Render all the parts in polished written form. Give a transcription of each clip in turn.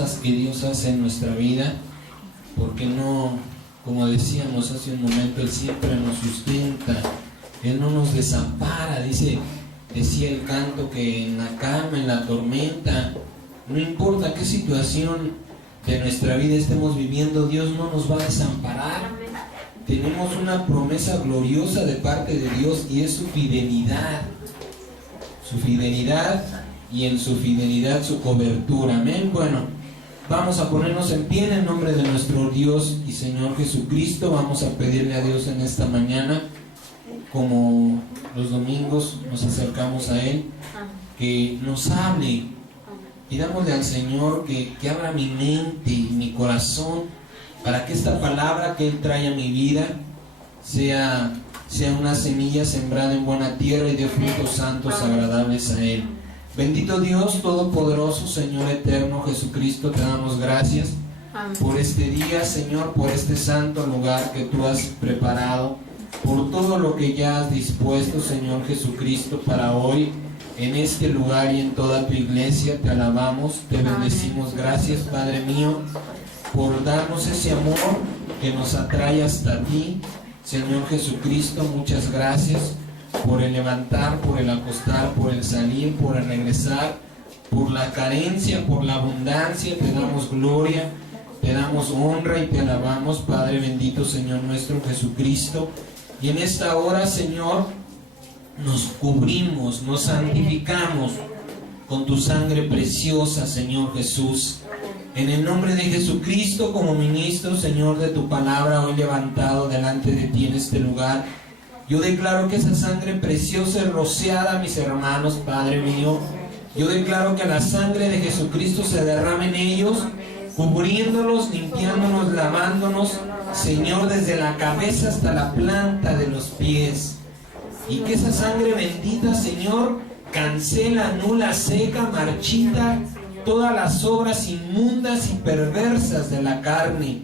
cosas que Dios hace en nuestra vida, porque no, como decíamos hace un momento, Él siempre nos sustenta, Él no nos desampara. Decía el canto que en la calma, en la tormenta, no importa qué situación de nuestra vida estemos viviendo, Dios no nos va a desamparar. Tenemos una promesa gloriosa de parte de Dios y es su fidelidad. Su fidelidad y en su fidelidad su cobertura. Amén. Bueno, vamos a ponernos en pie en el nombre de nuestro Dios y Señor Jesucristo. Vamos a pedirle a Dios en esta mañana, como los domingos nos acercamos a Él, que nos hable. Pidámosle al Señor que abra mi mente y mi corazón para que esta palabra que Él trae a mi vida sea una semilla sembrada en buena tierra y de frutos santos agradables a Él. Bendito Dios Todopoderoso, Señor eterno Jesucristo, te damos gracias por este día, Señor, por este santo lugar que tú has preparado, por todo lo que ya has dispuesto, Señor Jesucristo, para hoy en este lugar y en toda tu iglesia. Te alabamos, te bendecimos. Gracias, Padre mío, por darnos ese amor que nos atrae hasta ti, Señor Jesucristo. Muchas gracias por el levantar, por el acostar, por el salir, por el regresar, por la carencia, por la abundancia. Te damos gloria, te damos honra y te alabamos, Padre bendito, Señor nuestro Jesucristo. Y en esta hora, Señor, nos cubrimos, nos santificamos con tu sangre preciosa, Señor Jesús. En el nombre de Jesucristo, como ministro, Señor, de tu palabra, hoy levantado delante de ti en este lugar, yo declaro que esa sangre preciosa es rociada, mis hermanos, Padre mío. Yo declaro que la sangre de Jesucristo se derrama en ellos, cubriéndolos, limpiándonos, lavándonos, Señor, desde la cabeza hasta la planta de los pies. Y que esa sangre bendita, Señor, cancela, anula, seca, marchita todas las obras inmundas y perversas de la carne.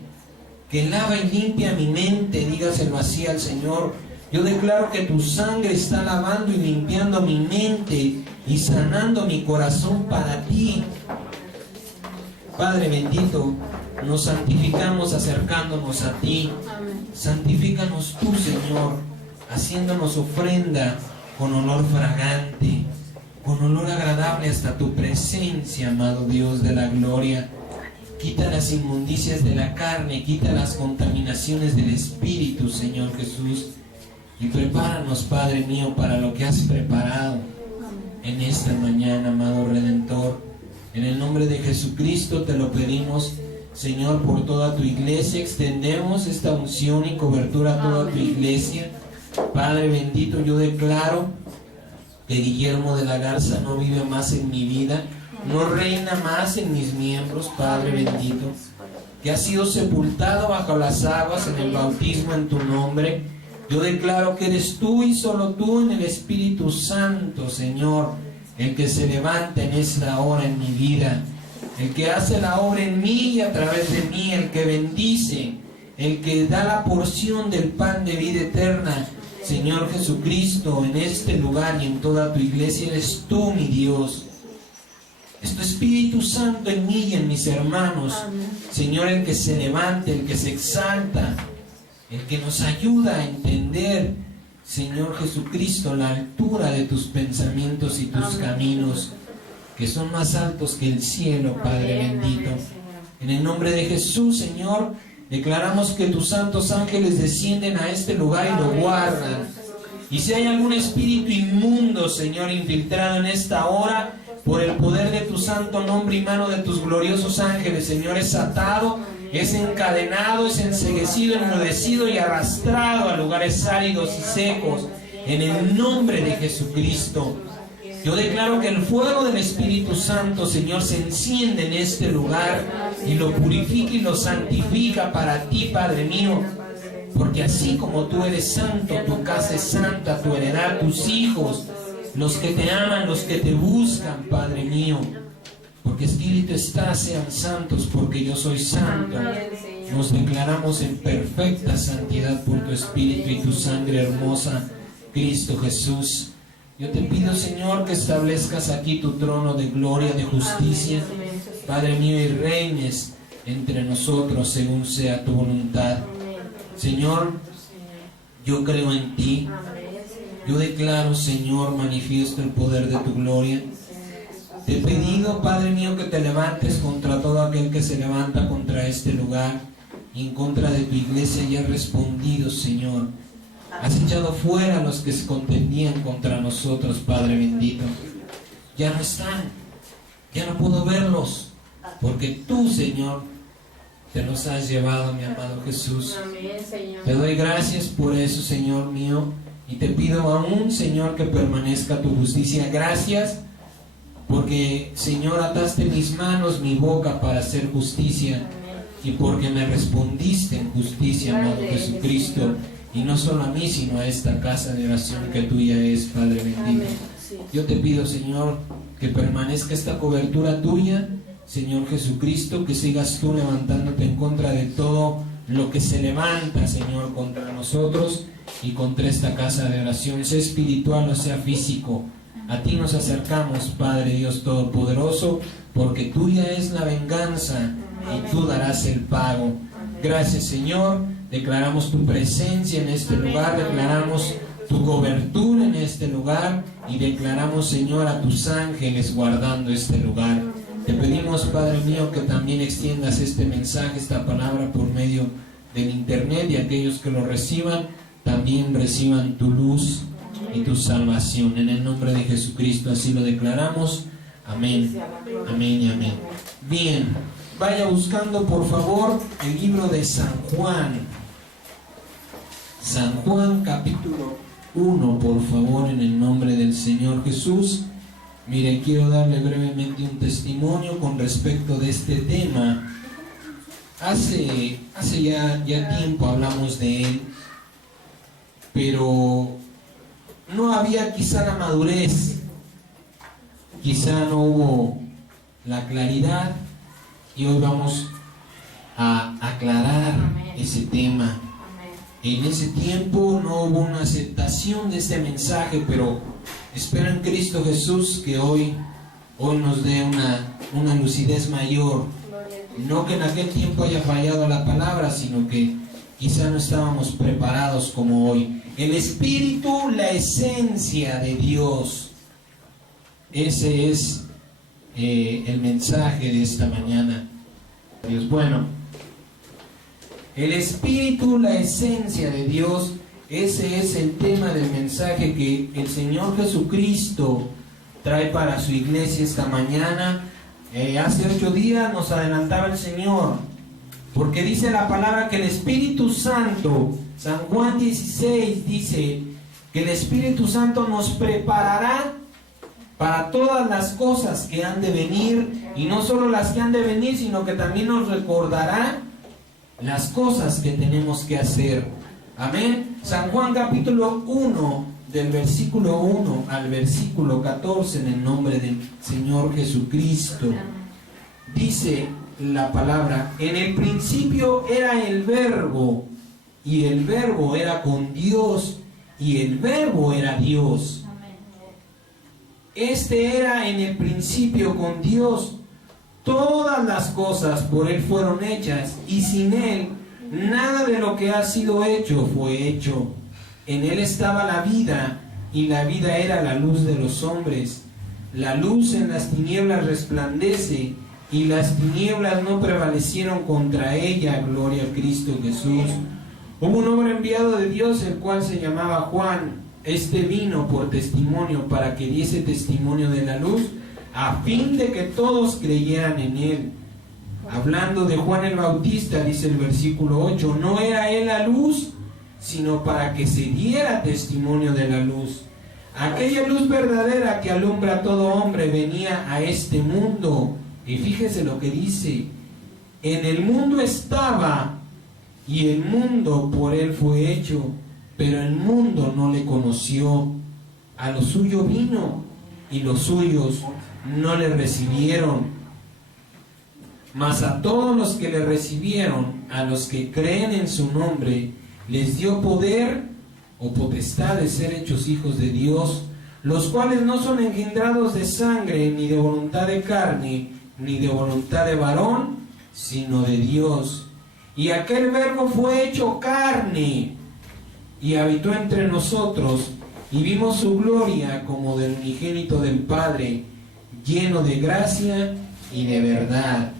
Que lava y limpia mi mente, dígaselo así al Señor. Yo declaro que tu sangre está lavando y limpiando mi mente y sanando mi corazón para ti. Padre bendito, nos santificamos acercándonos a ti. Santifícanos tú, Señor, haciéndonos ofrenda con olor fragante, con olor agradable hasta tu presencia, amado Dios de la gloria. Quita las inmundicias de la carne, quita las contaminaciones del Espíritu, Señor Jesús. Y prepáranos, Padre mío, para lo que has preparado en esta mañana, amado Redentor. En el nombre de Jesucristo te lo pedimos, Señor, por toda tu iglesia. Extendemos esta unción y cobertura a toda tu iglesia. Padre bendito, yo declaro que Guillermo de la Garza no vive más en mi vida, no reina más en mis miembros, Padre bendito, que ha sido sepultado bajo las aguas en el bautismo en tu nombre. Yo declaro que eres tú y solo tú en el Espíritu Santo, Señor, el que se levanta en esta hora en mi vida, el que hace la obra en mí y a través de mí, el que bendice, el que da la porción del pan de vida eterna. Señor Jesucristo, en este lugar y en toda tu iglesia eres tú, mi Dios. Es tu Espíritu Santo en mí y en mis hermanos. Señor, el que se levanta, el que se exalta, el que nos ayuda a entender, Señor Jesucristo, la altura de tus pensamientos y tus caminos, que son más altos que el cielo, Padre bendito. En el nombre de Jesús, Señor, declaramos que tus santos ángeles descienden a este lugar y lo guardan. Y si hay algún espíritu inmundo, Señor, infiltrado en esta hora, por el poder de tu santo nombre y mano de tus gloriosos ángeles, Señor, es atado, es encadenado, es enceguecido, enmudecido y arrastrado a lugares áridos y secos, en el nombre de Jesucristo. Yo declaro que el fuego del Espíritu Santo, Señor, se enciende en este lugar y lo purifica y lo santifica para ti, Padre mío. Porque así como tú eres santo, tu casa es santa, tu heredad, tus hijos, los que te aman, los que te buscan, Padre mío. Porque escrito está, sean santos, porque yo soy santo. Nos declaramos en perfecta santidad por tu Espíritu y tu sangre hermosa, Cristo Jesús. Yo te pido, Señor, que establezcas aquí tu trono de gloria, de justicia, Padre mío, y reines entre nosotros según sea tu voluntad. Señor, yo creo en ti. Yo declaro, Señor, manifiesto el poder de tu gloria. Te he pedido, Padre mío, que te levantes contra todo aquel que se levanta contra este lugar y en contra de tu iglesia, y has respondido, Señor. Has echado fuera a los que se contendían contra nosotros, Padre bendito. Ya no están, ya no puedo verlos, porque tú, Señor, te los has llevado, mi amado Jesús. Te doy gracias por eso, Señor mío, y te pido aún, Señor, que permanezca tu justicia. Gracias porque, Señor, ataste mis manos, mi boca para hacer justicia, y porque me respondiste en justicia, amado Jesucristo, y no solo a mí, sino a esta casa de oración que tuya es, Padre bendito. Yo te pido, Señor, que permanezca esta cobertura tuya, Señor Jesucristo, que sigas tú levantándote en contra de todo lo que se levanta, Señor, contra nosotros y contra esta casa de oración, sea espiritual o sea físico. A ti nos acercamos, Padre Dios Todopoderoso, porque tuya es la venganza y tú darás el pago. Gracias, Señor. Declaramos tu presencia en este lugar, declaramos tu cobertura en este lugar y declaramos, Señor, a tus ángeles guardando este lugar. Te pedimos, Padre mío, que también extiendas este mensaje, esta palabra por medio del internet, y aquellos que lo reciban también reciban tu luz y tu salvación. En el nombre de Jesucristo así lo declaramos. Amén, amén y amén. Bien, vaya buscando por favor el libro de San Juan. San Juan capítulo 1, por favor, en el nombre del Señor Jesús. Mire, quiero darle brevemente un testimonio con respecto de este tema. Hace ya tiempo hablamos de él, pero no había quizá la madurez, quizá no hubo la claridad, y hoy vamos a aclarar ese tema. En ese tiempo no hubo una aceptación de este mensaje, pero espero en Cristo Jesús que hoy nos dé una lucidez mayor. No que en aquel tiempo haya fallado la palabra, sino que quizá no estábamos preparados como hoy. El Espíritu, la esencia de Dios. Ese es el mensaje de esta mañana. Dios, bueno, el Espíritu, la esencia de Dios, ese es el tema del mensaje que el Señor Jesucristo trae para su iglesia esta mañana. Hace 8 días nos adelantaba el Señor, porque dice la palabra que el Espíritu Santo, San Juan 16 dice que el Espíritu Santo nos preparará para todas las cosas que han de venir, y no solo las que han de venir, sino que también nos recordará las cosas que tenemos que hacer. Amén. San Juan capítulo 1, del versículo 1 al versículo 14, en el nombre del Señor Jesucristo. Dice la palabra: en el principio era el Verbo, y el Verbo era con Dios, y el Verbo era Dios. Este era en el principio con Dios. Todas las cosas por Él fueron hechas, y sin Él nada de lo que ha sido hecho fue hecho. En Él estaba la vida, y la vida era la luz de los hombres. La luz en las tinieblas resplandece, y las tinieblas no prevalecieron contra ella. Gloria a Cristo Jesús. Hubo un hombre enviado de Dios, el cual se llamaba Juan. Este vino por testimonio, para que diese testimonio de la luz, a fin de que todos creyeran en él. Hablando de Juan el Bautista, dice el versículo 8, no era él la luz, sino para que se diera testimonio de la luz. Aquella luz verdadera que alumbra a todo hombre venía a este mundo. Y fíjese lo que dice: en el mundo estaba, y el mundo por él fue hecho, pero el mundo no le conoció. A lo suyo vino, y los suyos no le recibieron. Mas a todos los que le recibieron, a los que creen en su nombre, les dio poder o potestad de ser hechos hijos de Dios, los cuales no son engendrados de sangre, ni de voluntad de carne, ni de voluntad de varón, sino de Dios. Y aquel Verbo fue hecho carne y habitó entre nosotros, y vimos su gloria como del unigénito del Padre, lleno de gracia y de verdad.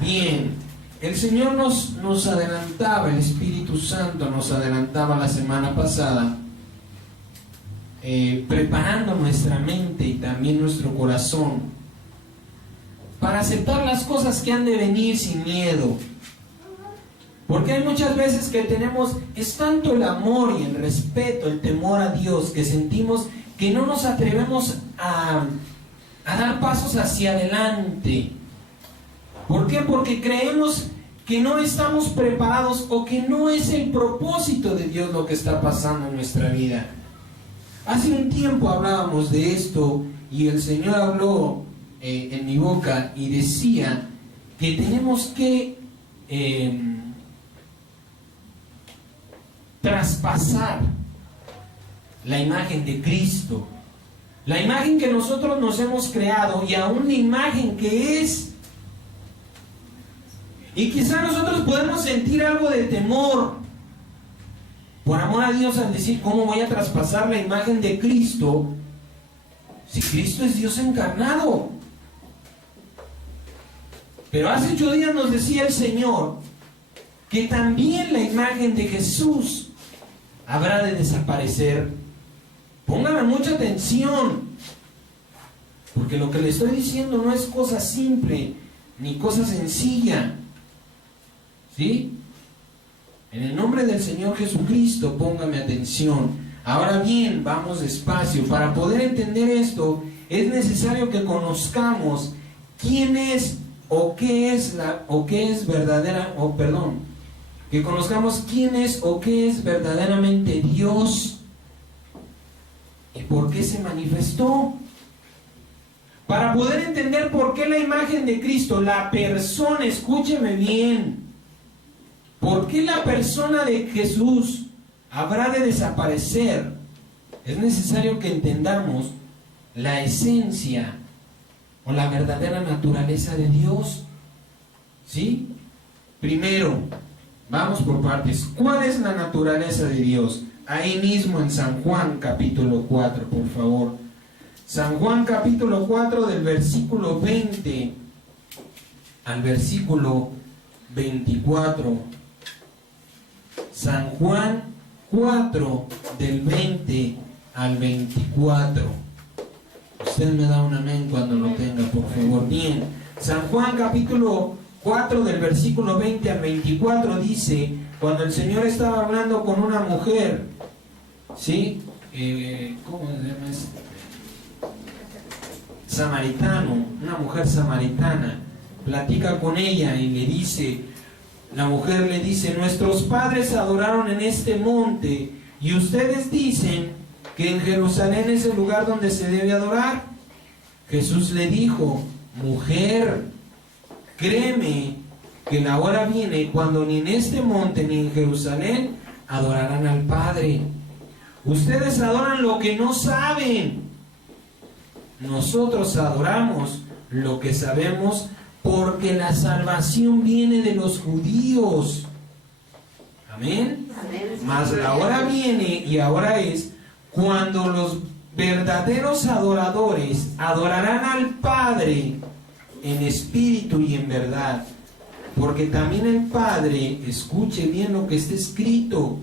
Bien, el Señor nos adelantaba, el Espíritu Santo nos adelantaba la semana pasada, preparando nuestra mente y también nuestro corazón para aceptar las cosas que han de venir sin miedo. Porque hay muchas veces que es tanto el amor y el respeto, el temor a Dios, que sentimos que no nos atrevemos a dar pasos hacia adelante. ¿Por qué? Porque creemos que no estamos preparados o que no es el propósito de Dios lo que está pasando en nuestra vida. Hace un tiempo hablábamos de esto y el Señor habló en mi boca y decía que tenemos que traspasar la imagen de Cristo, la imagen que nosotros nos hemos creado y aún la imagen que es. Y quizá nosotros podemos sentir algo de temor por amor a Dios al decir, ¿cómo voy a traspasar la imagen de Cristo si Cristo es Dios encarnado? Pero hace 8 días nos decía el Señor que también la imagen de Jesús habrá de desaparecer. Pónganme mucha atención, porque lo que le estoy diciendo no es cosa simple ni cosa sencilla. ¿Sí? En el nombre del Señor Jesucristo, póngame atención. Ahora bien, vamos despacio. Para poder entender esto, es necesario que conozcamos quién es que conozcamos quién es o qué es verdaderamente Dios y por qué se manifestó. Para poder entender por qué la imagen de Cristo, la persona, escúcheme bien, por qué la persona de Jesús habrá de desaparecer, es necesario que entendamos la esencia o la verdadera naturaleza de Dios. ¿Sí? Primero, vamos por partes. ¿Cuál es la naturaleza de Dios? Ahí mismo en San Juan capítulo 4, por favor. San Juan capítulo 4 del versículo 20 al versículo 24. San Juan 4 del 20 al 24. Usted me da un amén cuando lo tenga, por favor. Bien, San Juan capítulo 4 del versículo 20 al 24 dice, cuando el Señor estaba hablando con una mujer, ¿sí? ¿Cómo se llama eso? Samaritano, una mujer samaritana, platica con ella y le dice, la mujer le dice, nuestros padres adoraron en este monte y ustedes dicen que en Jerusalén es el lugar donde se debe adorar. Jesús le dijo, mujer, créeme que la hora viene cuando ni en este monte ni en Jerusalén adorarán al Padre. Ustedes adoran lo que no saben. Nosotros adoramos lo que sabemos porque la salvación viene de los judíos. Amén. Mas la hora viene y ahora es cuando los verdaderos adoradores adorarán al Padre en espíritu y en verdad, porque también el Padre, escuche bien lo que está escrito,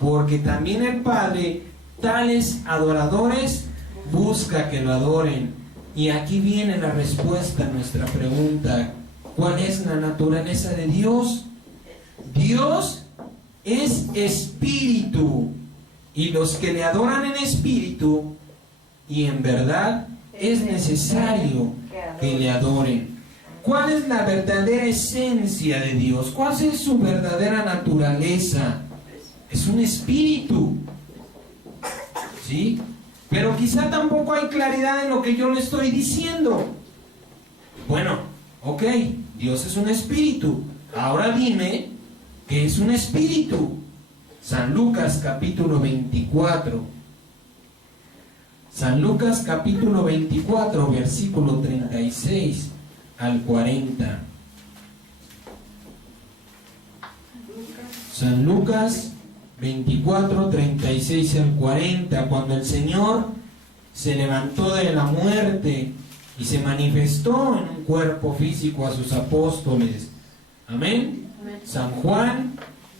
porque también el Padre tales adoradores busca que lo adoren. Y aquí viene la respuesta a nuestra pregunta: ¿cuál es la naturaleza de Dios? Dios es espíritu, y los que le adoran en espíritu y en verdad es necesario que le adoren. ¿Cuál es la verdadera esencia de Dios? ¿Cuál es su verdadera naturaleza? Es un espíritu, ¿sí? Pero quizá tampoco hay claridad en lo que yo le estoy diciendo. Bueno, ok, Dios es un espíritu. Ahora dime, ¿qué es un espíritu? San Lucas capítulo 24. San Lucas capítulo 24, versículo 36. al 40. San Lucas 24, 36 al 40, cuando el Señor se levantó de la muerte y se manifestó en un cuerpo físico a sus apóstoles. Amén. San Juan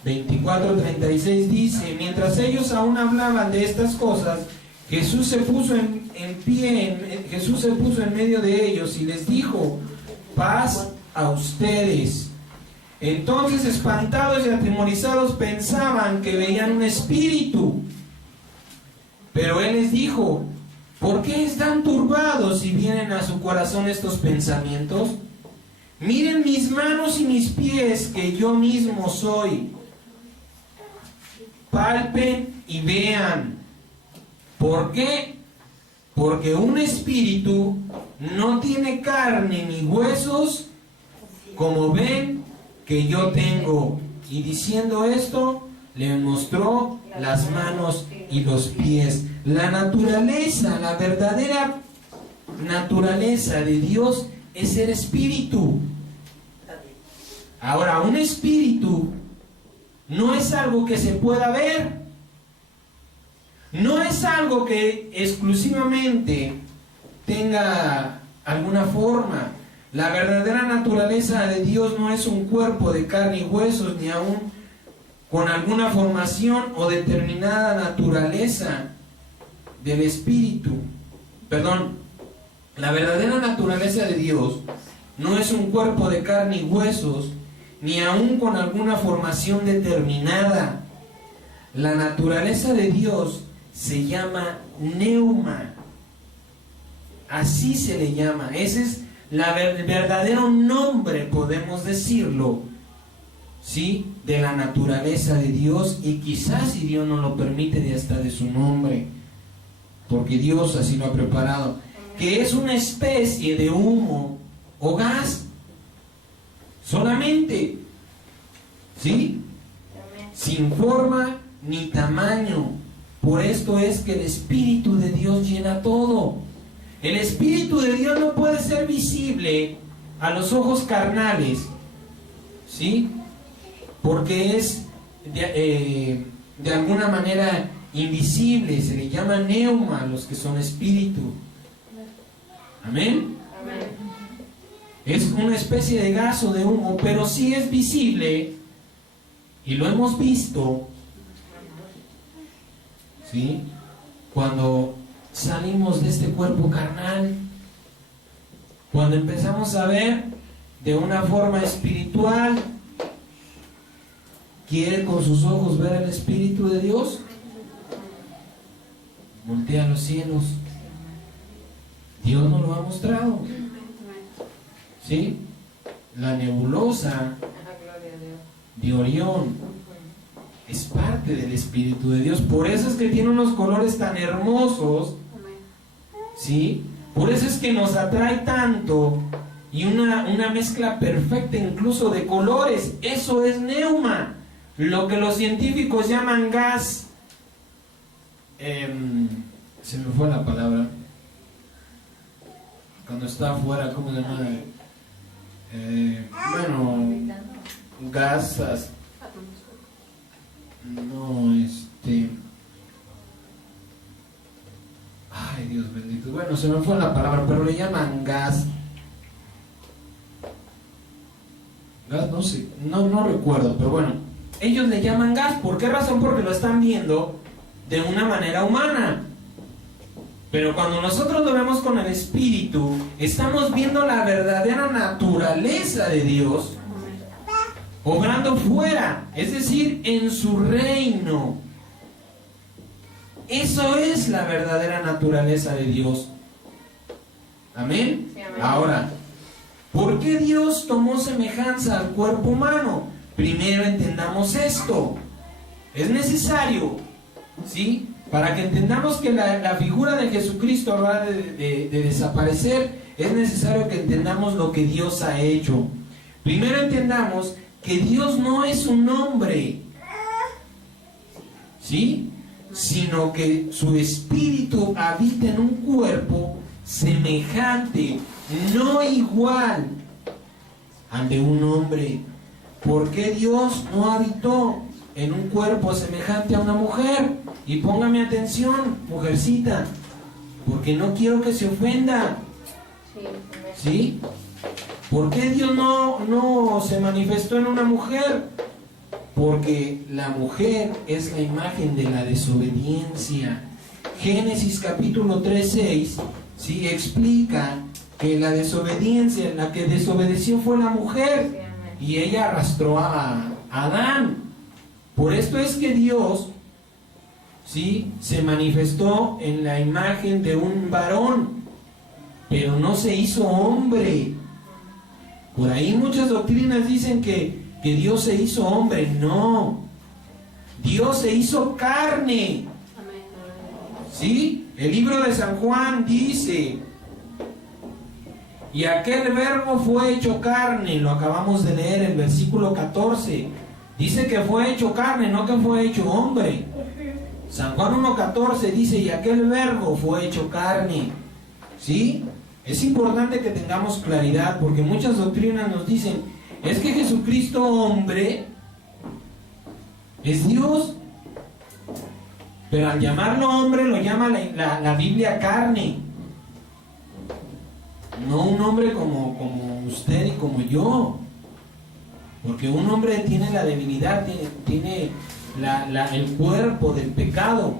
24, 36 dice: mientras ellos aún hablaban de estas cosas, Jesús se puso en pie, Jesús se puso en medio de ellos y les dijo: paz a ustedes. Entonces, espantados y atemorizados, pensaban que veían un espíritu. Pero Él les dijo: ¿por qué están turbados y vienen a su corazón estos pensamientos? Miren mis manos y mis pies, que yo mismo soy. Palpen y vean. ¿Por qué? Porque un espíritu no tiene carne ni huesos, como ven que yo tengo. Y diciendo esto, le mostró las manos y los pies. La naturaleza, la verdadera naturaleza de Dios es ser espíritu. Ahora, un espíritu no es algo que se pueda ver, no es algo que exclusivamente tenga alguna forma. La verdadera naturaleza de Dios no es un cuerpo de carne y huesos, ni aún con alguna formación o determinada naturaleza del espíritu. Perdón, la verdadera naturaleza de Dios no es un cuerpo de carne y huesos, ni aún con alguna formación determinada. La naturaleza de Dios se llama neuma. Así se le llama. Ese es el verdadero nombre, podemos decirlo, ¿sí?, de la naturaleza de Dios, y quizás, si Dios no lo permite, de hasta de su nombre, porque Dios así lo ha preparado, que es una especie de humo o gas solamente, ¿sí?, sin forma ni tamaño. Por esto es que el Espíritu de Dios llena todo. El Espíritu de Dios no puede ser visible a los ojos carnales, ¿sí?, porque es de alguna manera invisible. Se le llama neuma a los que son espíritu. Amén. Amén. Es una especie de gas o de humo, pero sí es visible, y lo hemos visto, ¿sí?, cuando salimos de este cuerpo carnal, cuando empezamos a ver de una forma espiritual. ¿Quiere con sus ojos ver el Espíritu de Dios? Voltea a los cielos. Dios nos lo ha mostrado, ¿sí? La nebulosa de Orión es parte del Espíritu de Dios. Por eso es que tiene unos colores tan hermosos, ¿sí? Por eso es que nos atrae tanto, y una mezcla perfecta incluso de colores. Eso es neuma, lo que los científicos llaman gas. Se me fue la palabra. Cuando está afuera, ¿cómo se llama? Gas. Ay, Dios bendito. Bueno, se me fue la palabra, pero le llaman gas. Gas, no sé, no recuerdo, pero bueno, ellos le llaman gas. ¿Por qué razón? Porque lo están viendo de una manera humana. Pero cuando nosotros lo vemos con el Espíritu, estamos viendo la verdadera naturaleza de Dios obrando fuera, es decir, en su reino. Eso es la verdadera naturaleza de Dios. ¿Amén? Sí, amén. Ahora, ¿por qué Dios tomó semejanza al cuerpo humano? Primero entendamos esto. Es necesario, ¿sí?, para que entendamos que la figura de Jesucristo va de desaparecer, es necesario que entendamos lo que Dios ha hecho. Primero entendamos que Dios no es un hombre, ¿sí?, sino que su espíritu habita en un cuerpo semejante, no igual al de un hombre. ¿Por qué Dios no habitó en un cuerpo semejante a una mujer? Y póngame atención, mujercita, porque no quiero que se ofenda. ¿Sí? ¿Por qué Dios no se manifestó en una mujer? Porque la mujer es la imagen de la desobediencia. Génesis capítulo 3:6, ¿sí?, explica que la desobediencia, la que desobedeció fue la mujer, y ella arrastró a Adán. Por esto es que Dios, ¿sí?, se manifestó en la imagen de un varón, pero no se hizo hombre. Por ahí muchas doctrinas dicen que Dios se hizo hombre. No, Dios se hizo carne. ¿Sí? El libro de San Juan dice: y aquel verbo fue hecho carne. Lo acabamos de leer, el versículo 14. Dice que fue hecho carne, no que fue hecho hombre. San Juan 1:14 dice: y aquel verbo fue hecho carne. ¿Sí? Es importante que tengamos claridad, porque muchas doctrinas nos dicen: es que Jesucristo hombre es Dios, pero al llamarlo hombre lo llama la Biblia carne. No un hombre como usted y como yo, porque un hombre tiene la debilidad, tiene el cuerpo del pecado,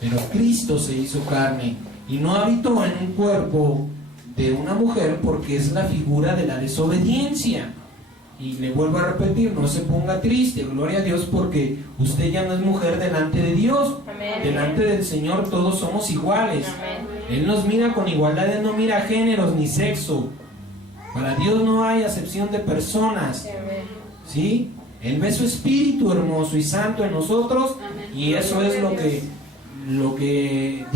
pero Cristo se hizo carne y no habitó en un cuerpo de una mujer, porque es la figura de la desobediencia. Y le vuelvo a repetir, no se ponga triste, gloria a Dios, porque usted ya no es mujer delante de Dios. Amén. Delante del Señor todos somos iguales. Amén. Él nos mira con igualdad, Él no mira géneros ni sexo. Para Dios no hay acepción de personas. Amén. ¿Sí? Él ve su espíritu hermoso y santo en nosotros. Amén. Y eso es lo que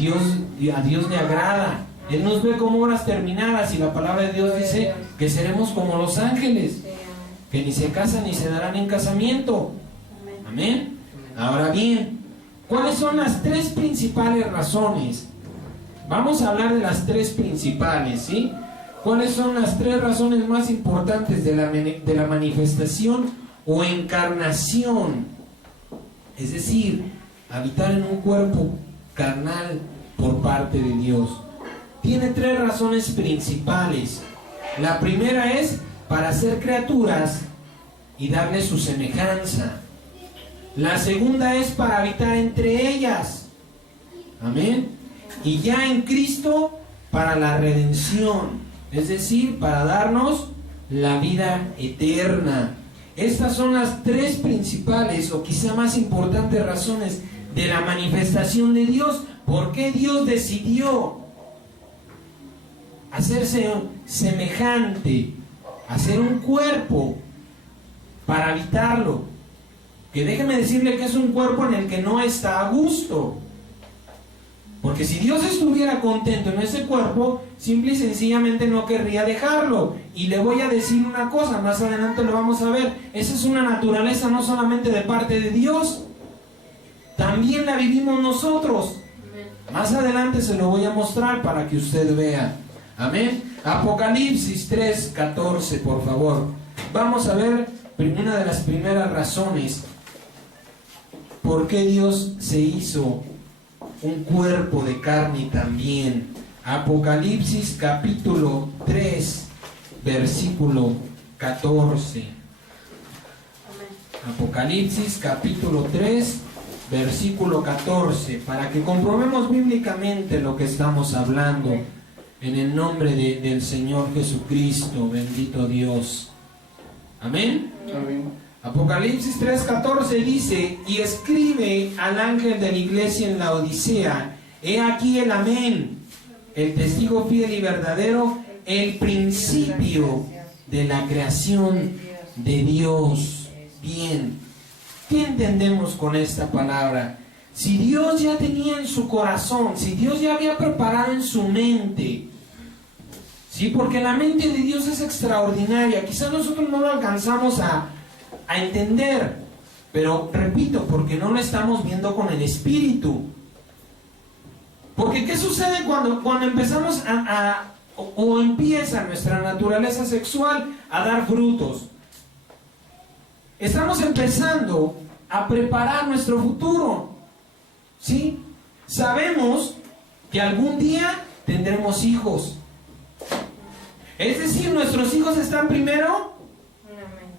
a Dios le agrada. Él nos ve como obras terminadas, y la palabra de Dios dice que seremos como los ángeles, que ni se casan ni se darán en casamiento. Amén. Ahora bien, ¿cuáles son las tres principales razones? Vamos a hablar de las tres principales, ¿sí? ¿Cuáles son las tres razones más importantes de la manifestación o encarnación? Es decir, habitar en un cuerpo carnal por parte de Dios. Tiene tres razones principales. La primera es para ser criaturas y darle su semejanza. La segunda es para habitar entre ellas. Amén. Y ya en Cristo para la redención, es decir, para darnos la vida eterna. Estas son las tres principales, o quizá más importantes, razones de la manifestación de Dios. ¿Por qué Dios decidió hacerse semejante, hacer un cuerpo para habitarlo? Que déjeme decirle que es un cuerpo en el que no está a gusto. Porque si Dios estuviera contento en ese cuerpo, simple y sencillamente no querría dejarlo. Y le voy a decir una cosa, más adelante lo vamos a ver. Esa es una naturaleza no solamente de parte de Dios, también la vivimos nosotros. Más adelante se lo voy a mostrar para que usted vea. Amén. Apocalipsis 3:14, por favor. Vamos a ver una de las primeras razones por qué Dios se hizo un cuerpo de carne también. Apocalipsis capítulo 3, versículo 14. Apocalipsis capítulo 3, versículo 14, para que comprobemos bíblicamente lo que estamos hablando. En el nombre del Señor Jesucristo, bendito Dios. Amén. Amén. Apocalipsis 3:14 dice: y escribe al ángel de la iglesia en la Odisea: he aquí el amén, el testigo fiel y verdadero, el principio de la creación de Dios. Bien, ¿qué entendemos con esta palabra? Si Dios ya tenía en su corazón, si Dios ya había preparado en su mente, sí, porque la mente de Dios es extraordinaria. Quizás nosotros no lo alcanzamos a entender, pero repito, porque no lo estamos viendo con el Espíritu. Porque ¿qué sucede cuando empezamos a o empieza nuestra naturaleza sexual a dar frutos. Estamos empezando a preparar nuestro futuro, ¿sí? Sabemos que algún día tendremos hijos. Es decir, nuestros hijos están primero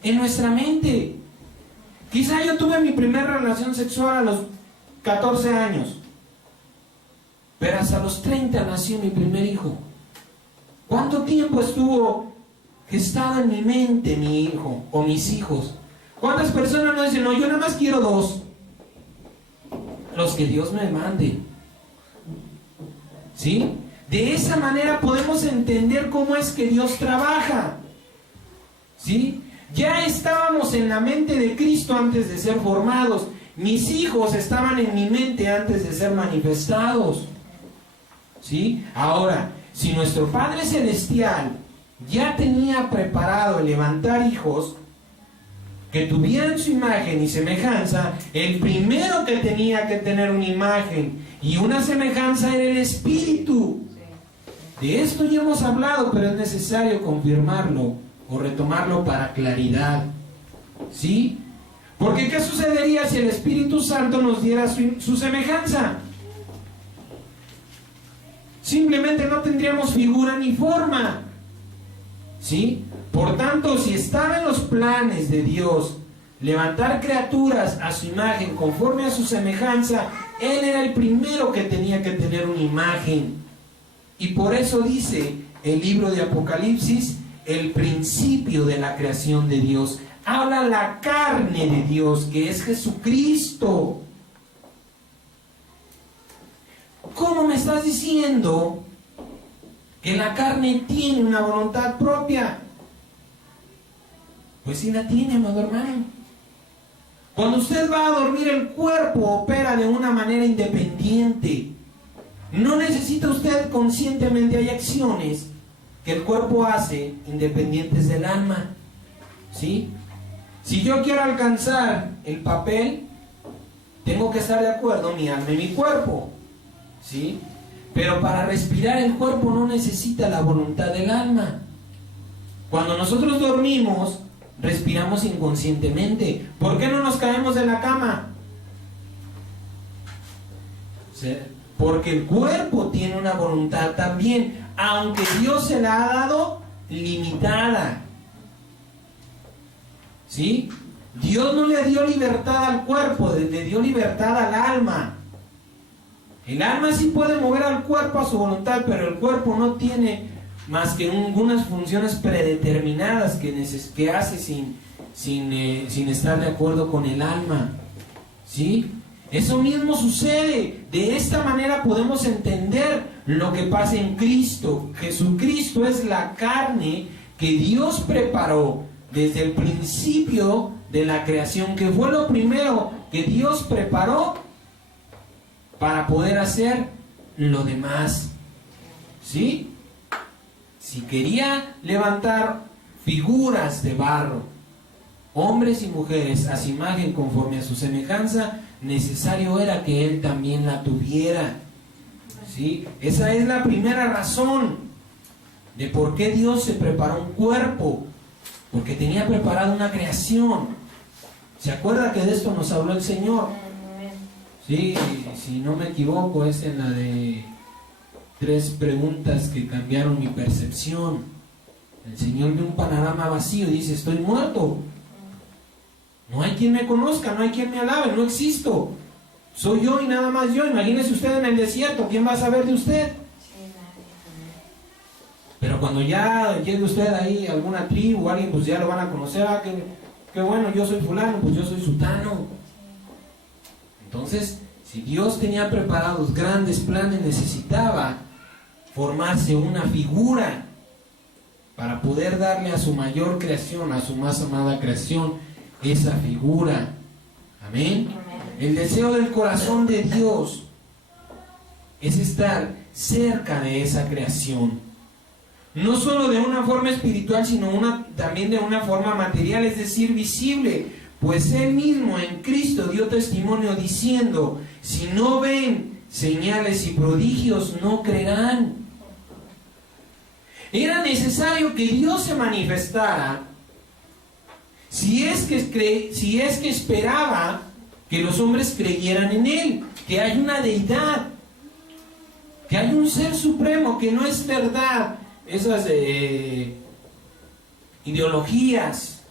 en nuestra mente. Quizá yo tuve mi primera relación sexual a los 14 años, pero hasta los 30 nació mi primer hijo. ¿Cuánto tiempo estuvo gestado en mi mente mi hijo o mis hijos? ¿Cuántas personas no dicen, no, yo nada más quiero 2? Los que Dios me mande. ¿Sí? De esa manera podemos entender cómo es que Dios trabaja. ¿Sí? Ya estábamos en la mente de Cristo antes de ser formados. Mis hijos estaban en mi mente antes de ser manifestados. ¿Sí? Ahora, si nuestro Padre Celestial ya tenía preparado el levantar hijos que tuvieran su imagen y semejanza, el primero que tenía que tener una imagen y una semejanza era el Espíritu. De esto ya hemos hablado, pero es necesario confirmarlo o retomarlo para claridad. ¿Sí? Porque ¿qué sucedería si el Espíritu Santo nos diera su semejanza? Simplemente no tendríamos figura ni forma. ¿Sí? Por tanto, si estaba en los planes de Dios levantar criaturas a su imagen conforme a su semejanza, Él era el primero que tenía que tener una imagen. Y por eso dice el libro de Apocalipsis, el principio de la creación de Dios. Habla la carne de Dios, que es Jesucristo. ¿Cómo me estás diciendo que la carne tiene una voluntad propia? Pues sí la tiene, amado hermano. Cuando usted va a dormir, el cuerpo opera de una manera independiente. No necesita usted conscientemente, hay acciones que el cuerpo hace independientes del alma. ¿Sí? Si yo quiero alcanzar el papel, tengo que estar de acuerdo mi alma y mi cuerpo. ¿Sí? Pero para respirar el cuerpo no necesita la voluntad del alma. Cuando nosotros dormimos, respiramos inconscientemente. ¿Por qué no nos caemos de la cama? Porque el cuerpo tiene una voluntad también, aunque Dios se la ha dado limitada. ¿Sí? Dios no le dio libertad al cuerpo, le dio libertad al alma. El alma sí puede mover al cuerpo a su voluntad, pero el cuerpo no tiene más que unas funciones predeterminadas que hace sin estar de acuerdo con el alma. ¿Sí? Eso mismo sucede. De esta manera podemos entender lo que pasa en Cristo. Jesucristo es la carne que Dios preparó desde el principio de la creación, que fue lo primero que Dios preparó para poder hacer lo demás. ¿Sí? Si quería levantar figuras de barro, hombres y mujeres a su imagen conforme a su semejanza, necesario era que Él también la tuviera. ¿Sí? Esa es la primera razón de por qué Dios se preparó un cuerpo, porque tenía preparada una creación. ¿Se acuerda que de esto nos habló el Señor? Sí, si no me equivoco, es en la de 3 preguntas que cambiaron mi percepción. El Señor ve un panorama vacío y dice, estoy muerto. No hay quien me conozca, no hay quien me alabe, no existo. Soy yo y nada más yo. Imagínese usted en el desierto, ¿quién va a saber de usted? Pero cuando ya llegue usted ahí a alguna tribu, alguien, pues ya lo van a conocer. Ah, qué bueno, yo soy fulano, pues yo soy sutano. Entonces, si Dios tenía preparados grandes planes, necesitaba formarse una figura para poder darle a su mayor creación, a su más amada creación, esa figura. Amén. El deseo del corazón de Dios es estar cerca de esa creación. No solo de una forma espiritual, sino también de una forma material, es decir, visible. Pues Él mismo en Cristo dio testimonio diciendo, si no ven señales y prodigios, no creerán. Era necesario que Dios se manifestara si es que esperaba que los hombres creyeran en Él, que hay una deidad, que hay un ser supremo, que no es verdad esas ideologías,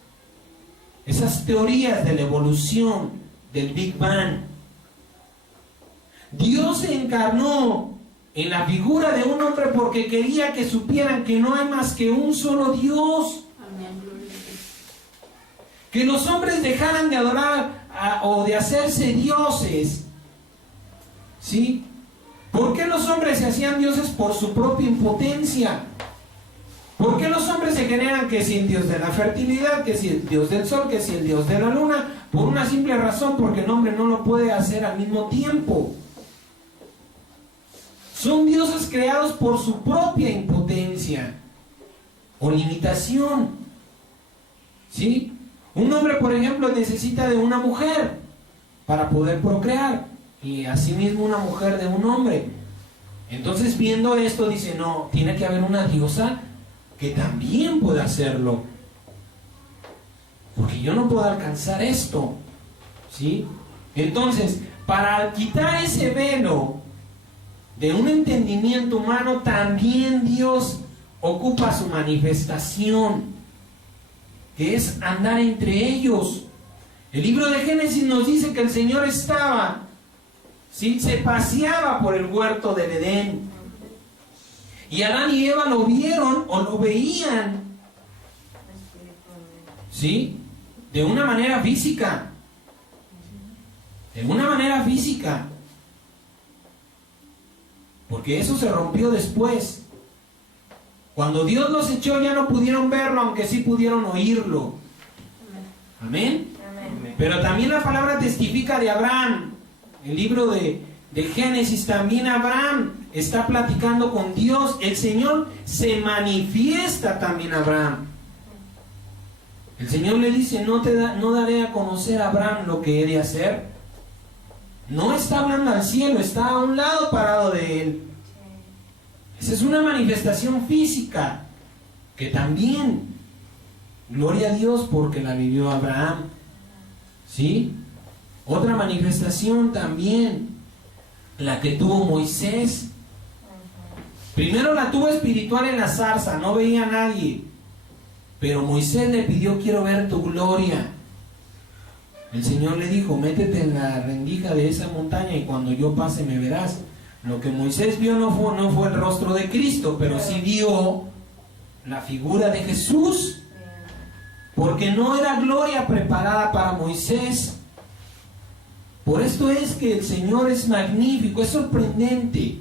esas teorías de la evolución, del Big Bang. Dios se encarnó en la figura de un hombre porque quería que supieran que no hay más que un solo Dios. Que los hombres dejaran de adorar o de hacerse dioses. ¿Sí? ¿Por qué los hombres se hacían dioses? Por su propia impotencia. ¿Por qué los hombres se generan que si el dios de la fertilidad, que si el dios del sol, que si el dios de la luna? Por una simple razón, porque el hombre no lo puede hacer al mismo tiempo. Son dioses creados por su propia impotencia o limitación. ¿Sí? Un hombre, por ejemplo, necesita de una mujer para poder procrear, y asimismo una mujer de un hombre. Entonces, viendo esto, dice, no, tiene que haber una diosa que también pueda hacerlo, porque yo no puedo alcanzar esto. ¿Sí? Entonces, para quitar ese velo de un entendimiento humano, también Dios ocupa su manifestación, que es andar entre ellos. El libro de Génesis nos dice que el Señor estaba, ¿sí?, se paseaba por el huerto del Edén, y Adán y Eva lo vieron o lo veían, ¿sí?, de una manera física, porque eso se rompió después. Cuando Dios los echó ya no pudieron verlo, aunque sí pudieron oírlo. Amén. Amén. Pero también la palabra testifica de Abraham. El libro de Génesis, también Abraham está platicando con Dios. El Señor se manifiesta también a Abraham. El Señor le dice, no daré a conocer a Abraham lo que he de hacer. No está hablando al cielo, está a un lado parado de él. Esa es una manifestación física que también, gloria a Dios, porque la vivió Abraham. ¿Sí? Otra manifestación también, la que tuvo Moisés. Primero la tuvo espiritual en la zarza, no veía a nadie, pero Moisés le pidió, quiero ver tu gloria. El Señor le dijo, métete en la rendija de esa montaña y cuando yo pase me verás. Lo que Moisés vio no fue el rostro de Cristo, pero sí vio la figura de Jesús, porque no era gloria preparada para Moisés. Por esto es que el Señor es magnífico, es sorprendente.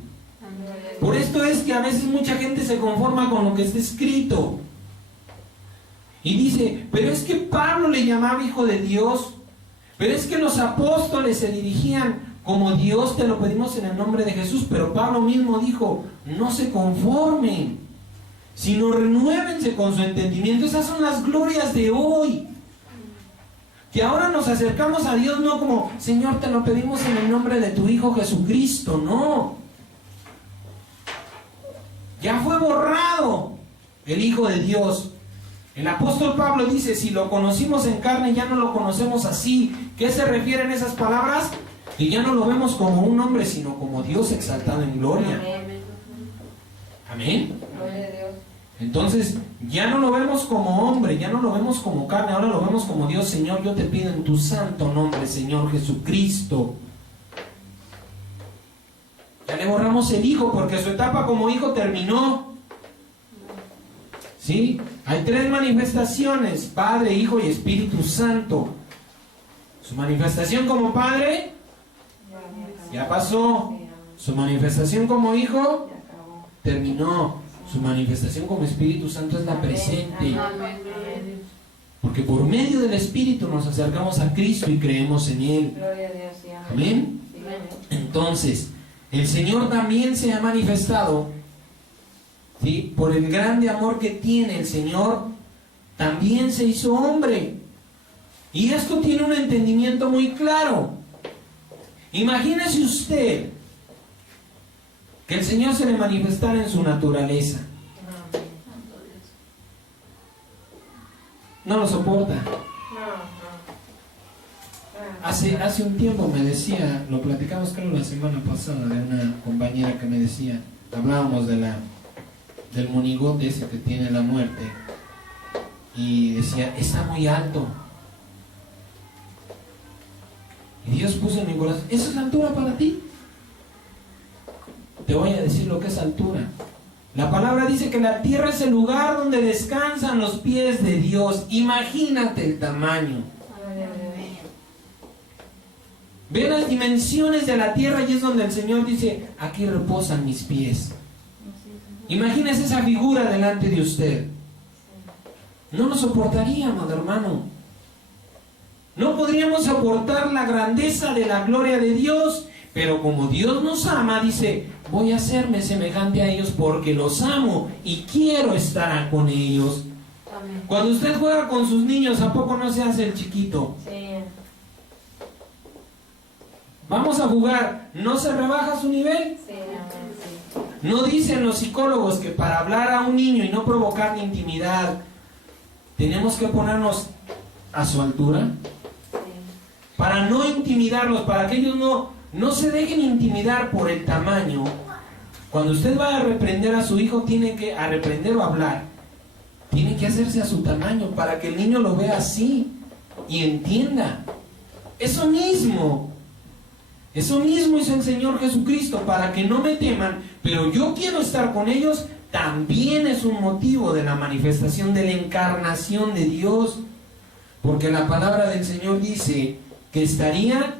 Por esto es que a veces mucha gente se conforma con lo que está escrito y dice, pero es que Pablo le llamaba hijo de Dios, pero es que los apóstoles se dirigían como Dios, te lo pedimos en el nombre de Jesús. Pero Pablo mismo dijo, no se conformen, sino renuévense con su entendimiento. Esas son las glorias de hoy, que ahora nos acercamos a Dios no como, Señor, te lo pedimos en el nombre de tu Hijo Jesucristo. No, ya fue borrado el Hijo de Dios. El apóstol Pablo dice, si lo conocimos en carne, ya no lo conocemos así. ¿Qué se refieren esas palabras? Que ya no lo vemos como un hombre, sino como Dios exaltado en gloria. Amén. Entonces, ya no lo vemos como hombre, ya no lo vemos como carne, ahora lo vemos como Dios. Señor, yo te pido en tu santo nombre, Señor Jesucristo. Ya le borramos el Hijo, porque su etapa como Hijo terminó. ¿Sí? Hay tres manifestaciones, Padre, Hijo y Espíritu Santo. Su manifestación como Padre ya pasó. Su manifestación como Hijo terminó. Su manifestación como Espíritu Santo es la presente. Porque por medio del Espíritu nos acercamos a Cristo y creemos en Él. Amén. Entonces, el Señor también se ha manifestado, ¿sí? Por el grande amor que tiene. El Señor también se hizo hombre. Y esto tiene un entendimiento muy claro. Imagínese usted que el Señor se le manifestara en su naturaleza. No lo soporta. Hace un tiempo me decía, lo platicamos creo la semana pasada, de una compañera que me decía, hablábamos del monigote ese que tiene la muerte, y decía, está muy alto. Y Dios puso en mi corazón, ¿eso es altura para ti? Te voy a decir lo que es altura. La palabra dice que la tierra es el lugar donde descansan los pies de Dios. Imagínate el tamaño. Ve las dimensiones de la tierra y es donde el Señor dice, aquí reposan mis pies. Imagínese esa figura delante de usted. No lo soportaría, amado hermano. No podríamos soportar la grandeza de la gloria de Dios, pero como Dios nos ama, dice, voy a hacerme semejante a ellos porque los amo y quiero estar con ellos. Amén. Cuando usted juega con sus niños, ¿a poco no se hace el chiquito? Sí. Vamos a jugar, ¿no se rebaja su nivel? Sí. ¿No dicen los psicólogos que para hablar a un niño y no provocar intimidad, tenemos que ponernos a su altura? Sí. Para no intimidarlos, para que ellos no se dejen intimidar por el tamaño. Cuando usted va a reprender a su hijo, a reprender o hablar, tiene que hacerse a su tamaño para que el niño lo vea así y entienda. Eso mismo hizo el Señor Jesucristo, para que no me teman, pero yo quiero estar con ellos. También es un motivo de la manifestación de la encarnación de Dios, porque la palabra del Señor dice que estaría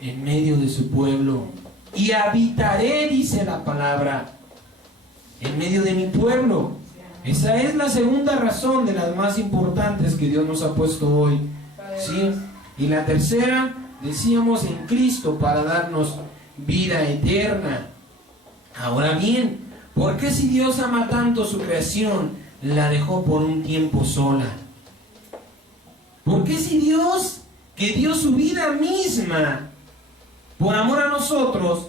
en medio de su pueblo y habitaré, dice la palabra, en medio de mi pueblo. Esa es la segunda razón de las más importantes que Dios nos ha puesto hoy, ¿sí? Y la tercera, decíamos, en Cristo para darnos vida eterna. Ahora bien, ¿por qué si Dios ama tanto su creación, la dejó por un tiempo sola? ¿Por qué si Dios, que dio su vida misma por amor a nosotros,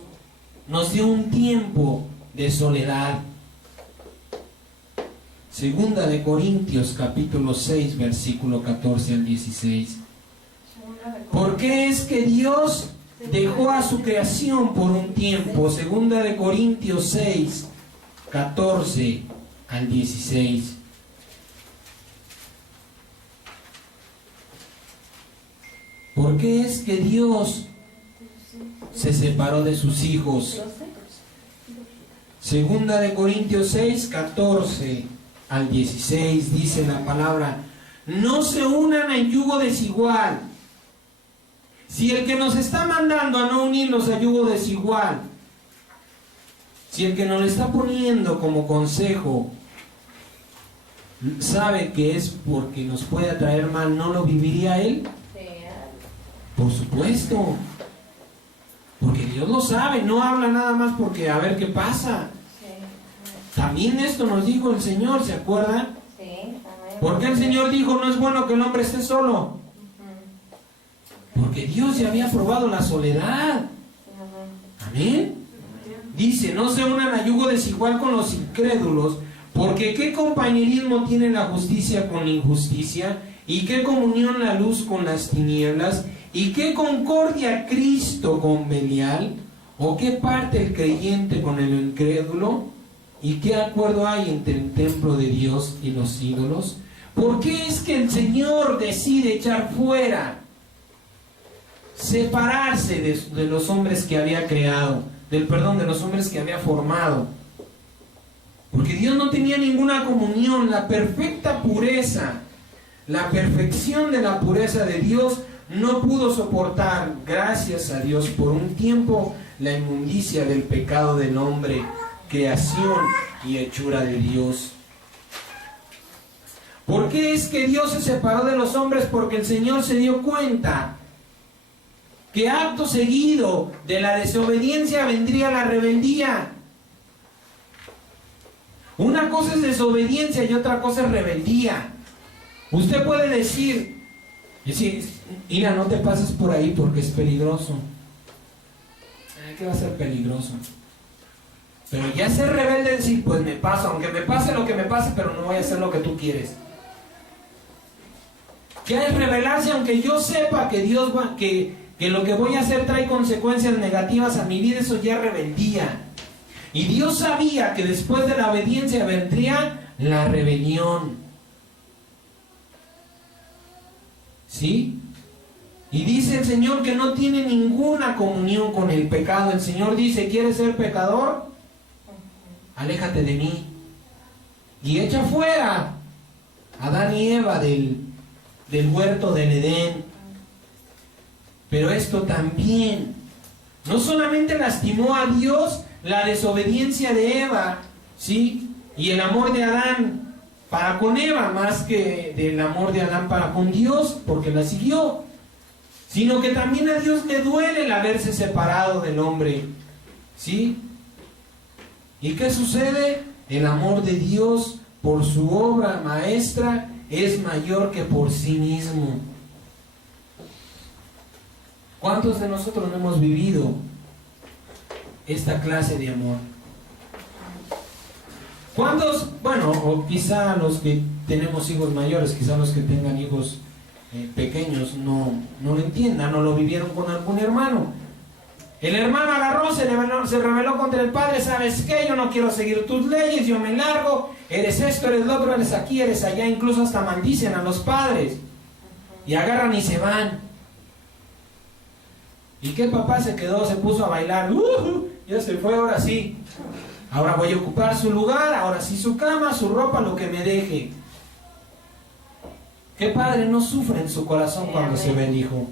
nos dio un tiempo de soledad? Segunda de Corintios capítulo 6 versículo 14 al 16. ¿Por qué es que Dios dejó a su creación por un tiempo? Segunda de Corintios 6 14 al 16. ¿Por qué es que Dios se separó de sus hijos? Segunda de Corintios 6, 14 al 16 dice la palabra: no se unan en yugo desigual. Si el que nos está mandando a no unirnos a yugo desigual, si el que nos lo está poniendo como consejo sabe que es porque nos puede atraer mal, ¿no lo viviría él? Por supuesto. Porque Dios lo sabe, no habla nada más porque a ver qué pasa. También esto nos dijo el Señor, ¿se acuerdan? ¿Por qué el Señor dijo no es bueno que el hombre esté solo? Porque Dios ya había probado la soledad. Amén. Dice, no se unan a yugo desigual con los incrédulos, porque ¿qué compañerismo tiene la justicia con la injusticia? ¿Y qué comunión la luz con las tinieblas? ¿Y qué concordia Cristo con Belial? ¿O qué parte el creyente con el incrédulo? ¿Y qué acuerdo hay entre el templo de Dios y los ídolos? ¿Por qué es que el Señor decide echar fuera, separarse de los hombres que había creado, de los hombres que había formado? Porque Dios no tenía ninguna comunión. La perfecta pureza, la perfección de la pureza de Dios no pudo soportar, gracias a Dios, por un tiempo la inmundicia del pecado del hombre, creación y hechura de Dios. ¿Por qué es que Dios se separó de los hombres? Porque el Señor se dio cuenta que acto seguido de la desobediencia vendría la rebeldía. Una cosa es desobediencia y otra cosa es rebeldía. Usted puede decir, mira, no te pases por ahí porque es peligroso. ¿Qué va a ser peligroso? Pero ya ser rebelde es decir, pues me paso, aunque me pase lo que me pase, pero no voy a hacer lo que tú quieres. ¿Qué es rebelarse aunque yo sepa que Dios va, que lo que voy a hacer trae consecuencias negativas a mi vida? Eso ya es rebeldía. Y Dios sabía que después de la obediencia vendría la rebelión. ¿Sí? Y dice el Señor que no tiene ninguna comunión con el pecado. El Señor dice, ¿quieres ser pecador? Aléjate de mí. Y echa fuera a Adán y Eva del huerto del Edén. Pero esto también no solamente lastimó a Dios, la desobediencia de Eva, ¿sí? Y el amor de Adán para con Eva, más que del amor de Adán para con Dios, porque la siguió, sino que también a Dios le duele el haberse separado del hombre, ¿sí? ¿Y qué sucede? El amor de Dios por su obra maestra es mayor que por sí mismo. ¿Cuántos de nosotros no hemos vivido esta clase de amor? ¿Cuántos? Bueno, o quizá los que tenemos hijos mayores, quizá los que tengan hijos pequeños no lo entiendan, no lo vivieron con algún hermano. El hermano agarró, se rebeló contra el padre. ¿Sabes qué? Yo no quiero seguir tus leyes, yo me largo. Eres esto, eres lo otro, eres aquí, eres allá. Incluso hasta maldicen a los padres. Y agarran y se van. ¿Y qué papá se quedó? Se puso a bailar. Ya se fue, ahora sí. Ahora voy a ocupar su lugar, ahora sí su cama, su ropa, lo que me deje. ¿Qué padre no sufre en su corazón cuando se ve el hijo?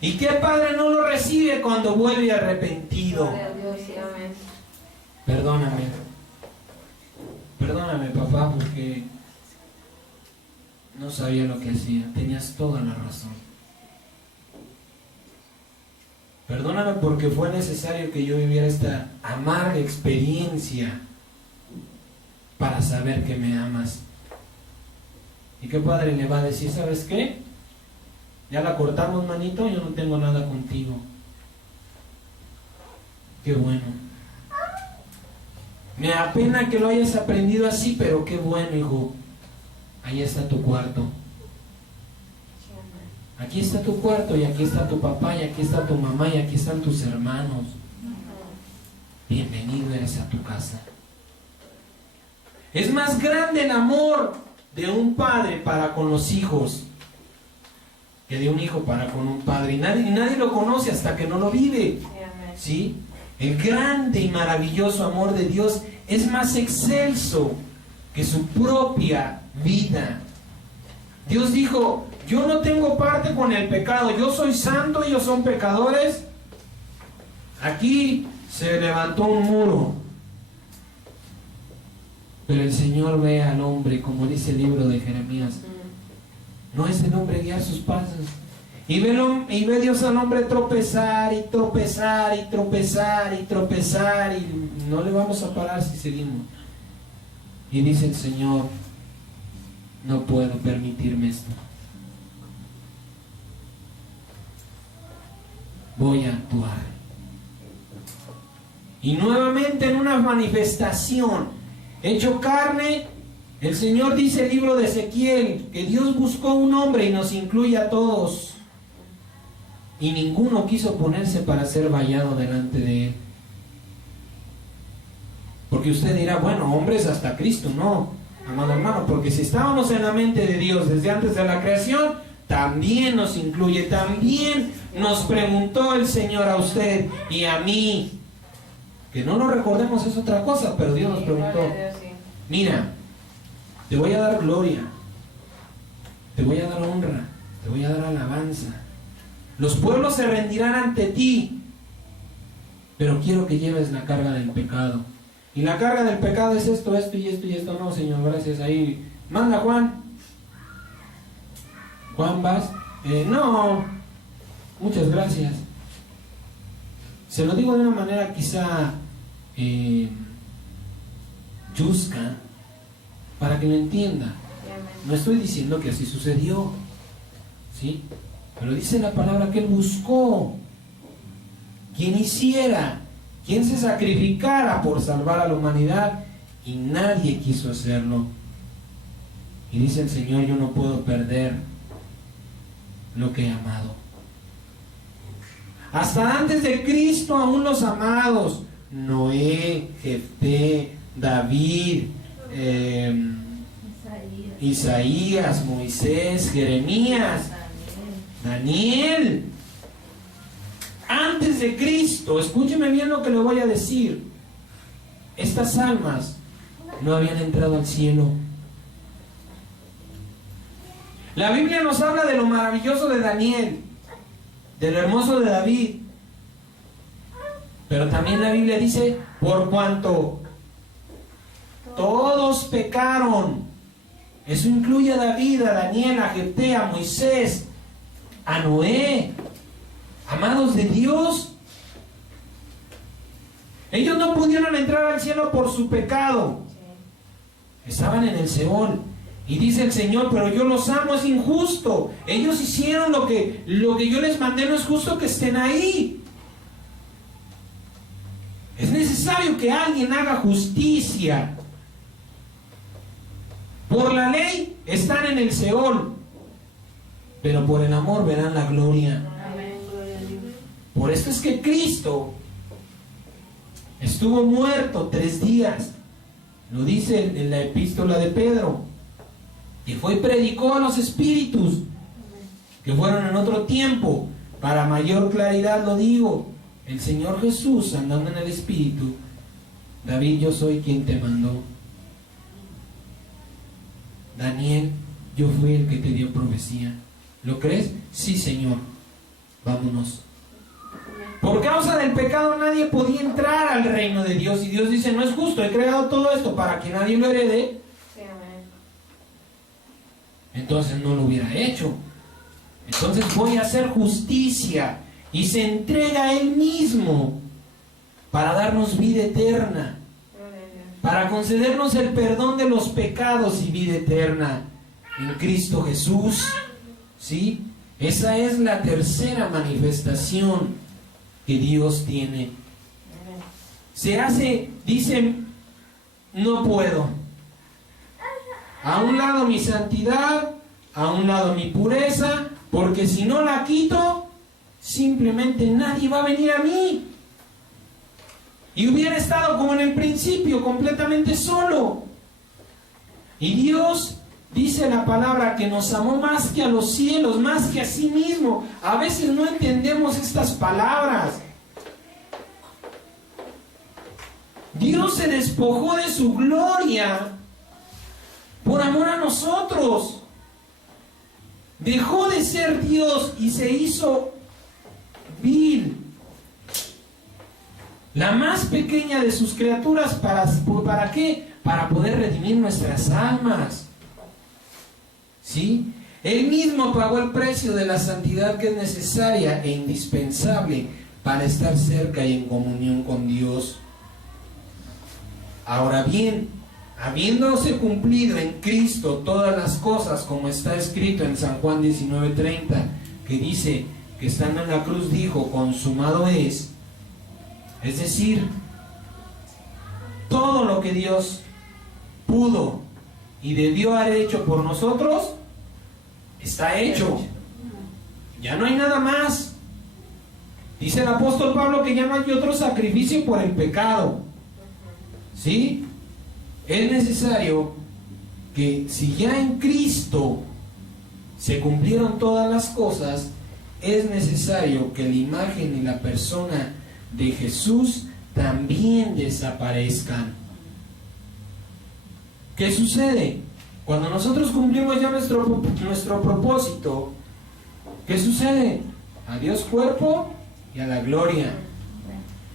¿Y qué padre no lo recibe cuando vuelve arrepentido? Perdóname. Perdóname, papá, porque no sabía lo que hacía. Tenías toda la razón. Perdóname porque fue necesario que yo viviera esta amarga experiencia para saber que me amas. ¿Y qué padre le va a decir? ¿Sabes qué? Ya la cortamos, manito, yo no tengo nada contigo. Qué bueno. Me apena que lo hayas aprendido así, pero qué bueno, hijo. Ahí está tu cuarto. Aquí está tu cuarto, y aquí está tu papá, y aquí está tu mamá, y aquí están tus hermanos. Bienvenido eres a tu casa. Es más grande el amor de un padre para con los hijos que de un hijo para con un padre. Y nadie lo conoce hasta que no lo vive. ¿Sí? El grande y maravilloso amor de Dios es más excelso que su propia vida. Dios dijo, yo no tengo parte con el pecado, yo soy santo, ellos son pecadores. Aquí se levantó un muro, pero el Señor ve al hombre, como dice el libro de Jeremías. No es el hombre guiar sus pasos. Y ve Dios al hombre tropezar y tropezar y tropezar y tropezar, y no le vamos a parar si seguimos. Y dice el Señor, no puedo permitirme esto. Voy a actuar. Y nuevamente en una manifestación, hecho carne, el Señor dice el libro de Ezequiel, que Dios buscó un hombre y nos incluye a todos. Y ninguno quiso ponerse para ser vallado delante de Él. Porque usted dirá, bueno, hombres hasta Cristo. No, amado hermano, porque si estábamos en la mente de Dios desde antes de la creación, también nos incluye, también nos preguntó el Señor a usted y a mí. Que no lo recordemos es otra cosa, pero Dios nos preguntó. Mira, te voy a dar gloria, te voy a dar honra, te voy a dar alabanza. Los pueblos se rendirán ante ti, pero quiero que lleves la carga del pecado. Y la carga del pecado es esto, esto y esto y esto. No, Señor, gracias. Ahí, manda Juan. Juan, ¿vas? No, muchas gracias. Se lo digo de una manera quizá chusca, para que lo entienda. No estoy diciendo que así sucedió, ¿sí? Pero dice la palabra que Él buscó quien hiciera, quien se sacrificara por salvar a la humanidad, y nadie quiso hacerlo. Y dice el Señor, yo no puedo perder lo que he amado. Hasta antes de Cristo, aún los amados, Noé, Jefté, David, Isaías, Moisés, Jeremías, Daniel, antes de Cristo, escúcheme bien lo que le voy a decir, estas almas no habían entrado al cielo. La Biblia nos habla de lo maravilloso de Daniel, de lo hermoso de David, pero también la Biblia dice, por cuanto todos pecaron. Eso incluye a David, a Daniel, a Jefté, a Moisés, a Noé, amados de Dios. Ellos no pudieron entrar al cielo por su pecado. Estaban en el Seol. Y dice el Señor, pero yo los amo, es injusto. Ellos hicieron lo que yo les mandé, no es justo que estén ahí. Es necesario que alguien haga justicia. Por la ley están en el Seol, pero por el amor verán la gloria. Por eso es que Cristo estuvo muerto 3 días. Lo dice en la epístola de Pedro. Y fue y predicó a los espíritus que fueron en otro tiempo. Para mayor claridad lo digo. El Señor Jesús andando en el espíritu. David, yo soy quien te mandó. Daniel, yo fui el que te dio profecía. ¿Lo crees? Sí, Señor. Vámonos. Por causa del pecado nadie podía entrar al reino de Dios. Y Dios dice, no es justo, he creado todo esto para que nadie lo herede. Entonces no lo hubiera hecho. Entonces voy a hacer justicia. Y se entrega a Él mismo para darnos vida eterna, para concedernos el perdón de los pecados y vida eterna en Cristo Jesús. ¿Sí? Esa es la tercera manifestación que Dios tiene. Se hace, dicen, no puedo. A un lado mi santidad, a un lado mi pureza, porque si no la quito, simplemente nadie va a venir a mí. Y hubiera estado como en el principio, completamente solo. Y Dios, dice la palabra, que nos amó más que a los cielos, más que a sí mismo. A veces no entendemos estas palabras. Dios se despojó de su gloria por amor a nosotros. Dejó de ser Dios y se hizo vil, la más pequeña de sus criaturas. ¿Para qué? Para poder redimir nuestras almas. ¿Sí? Él mismo pagó el precio de la santidad que es necesaria e indispensable para estar cerca y en comunión con Dios. Ahora bien, habiéndose cumplido en Cristo todas las cosas, como está escrito en San Juan 19:30, que dice que estando en la cruz dijo, consumado es. Es decir, todo lo que Dios pudo y debió haber hecho por nosotros, está hecho. Ya no hay nada más. Dice el apóstol Pablo que ya no hay otro sacrificio por el pecado. ¿Sí? Es necesario que si ya en Cristo se cumplieron todas las cosas, es necesario que la imagen y la persona de Jesús también desaparezcan. ¿Qué sucede? Cuando nosotros cumplimos ya nuestro propósito, ¿qué sucede? Adiós cuerpo y a la gloria.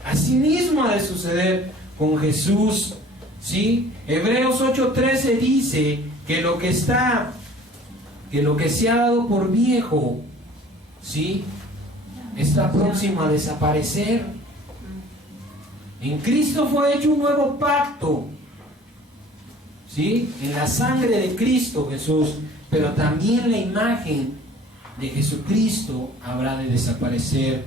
Asimismo ha de suceder con Jesús. ¿Sí? Hebreos 8:13 dice que lo que se ha dado por viejo, ¿sí?, está próximo a desaparecer. En Cristo fue hecho un nuevo pacto, ¿sí?, en la sangre de Cristo Jesús, pero también la imagen de Jesucristo habrá de desaparecer.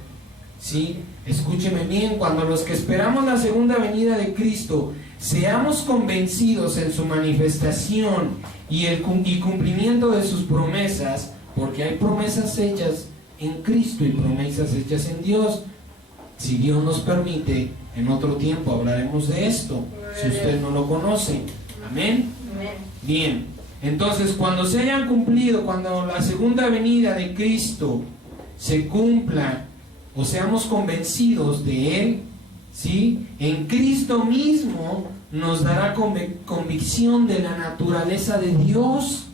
¿Sí? Escúcheme bien, cuando los que esperamos la segunda venida de Cristo seamos convencidos en su manifestación y cumplimiento de sus promesas, porque hay promesas hechas en Cristo y promesas hechas en Dios. Si Dios nos permite, en otro tiempo hablaremos de esto, si usted no lo conoce. Amén. Bien, entonces cuando se hayan cumplido, cuando la segunda venida de Cristo se cumpla, o seamos convencidos de Él, ¿sí? En Cristo mismo nos dará convicción de la naturaleza de Dios.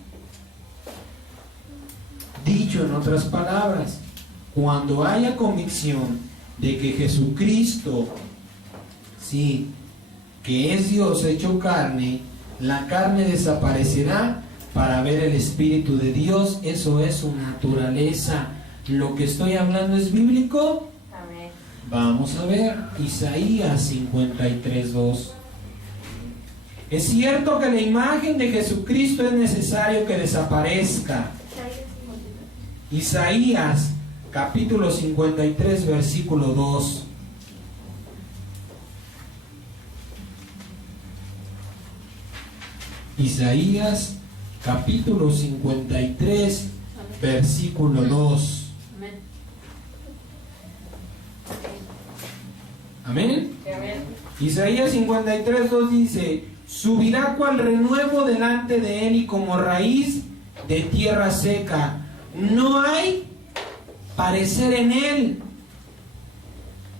Dicho en otras palabras, cuando haya convicción de que Jesucristo, sí, que es Dios hecho carne, la carne desaparecerá para ver el Espíritu de Dios. Eso es su naturaleza. ¿Lo que estoy hablando es bíblico? Amén. Vamos a ver Isaías 53:2. Es cierto que la imagen de Jesucristo es necesario que desaparezca. Isaías capítulo 53 versículo 2. Isaías capítulo 53 versículo 2. Amén. Amén. Isaías 53:2 dice: subirá cual renuevo delante de él y como raíz de tierra seca. No hay parecer en él,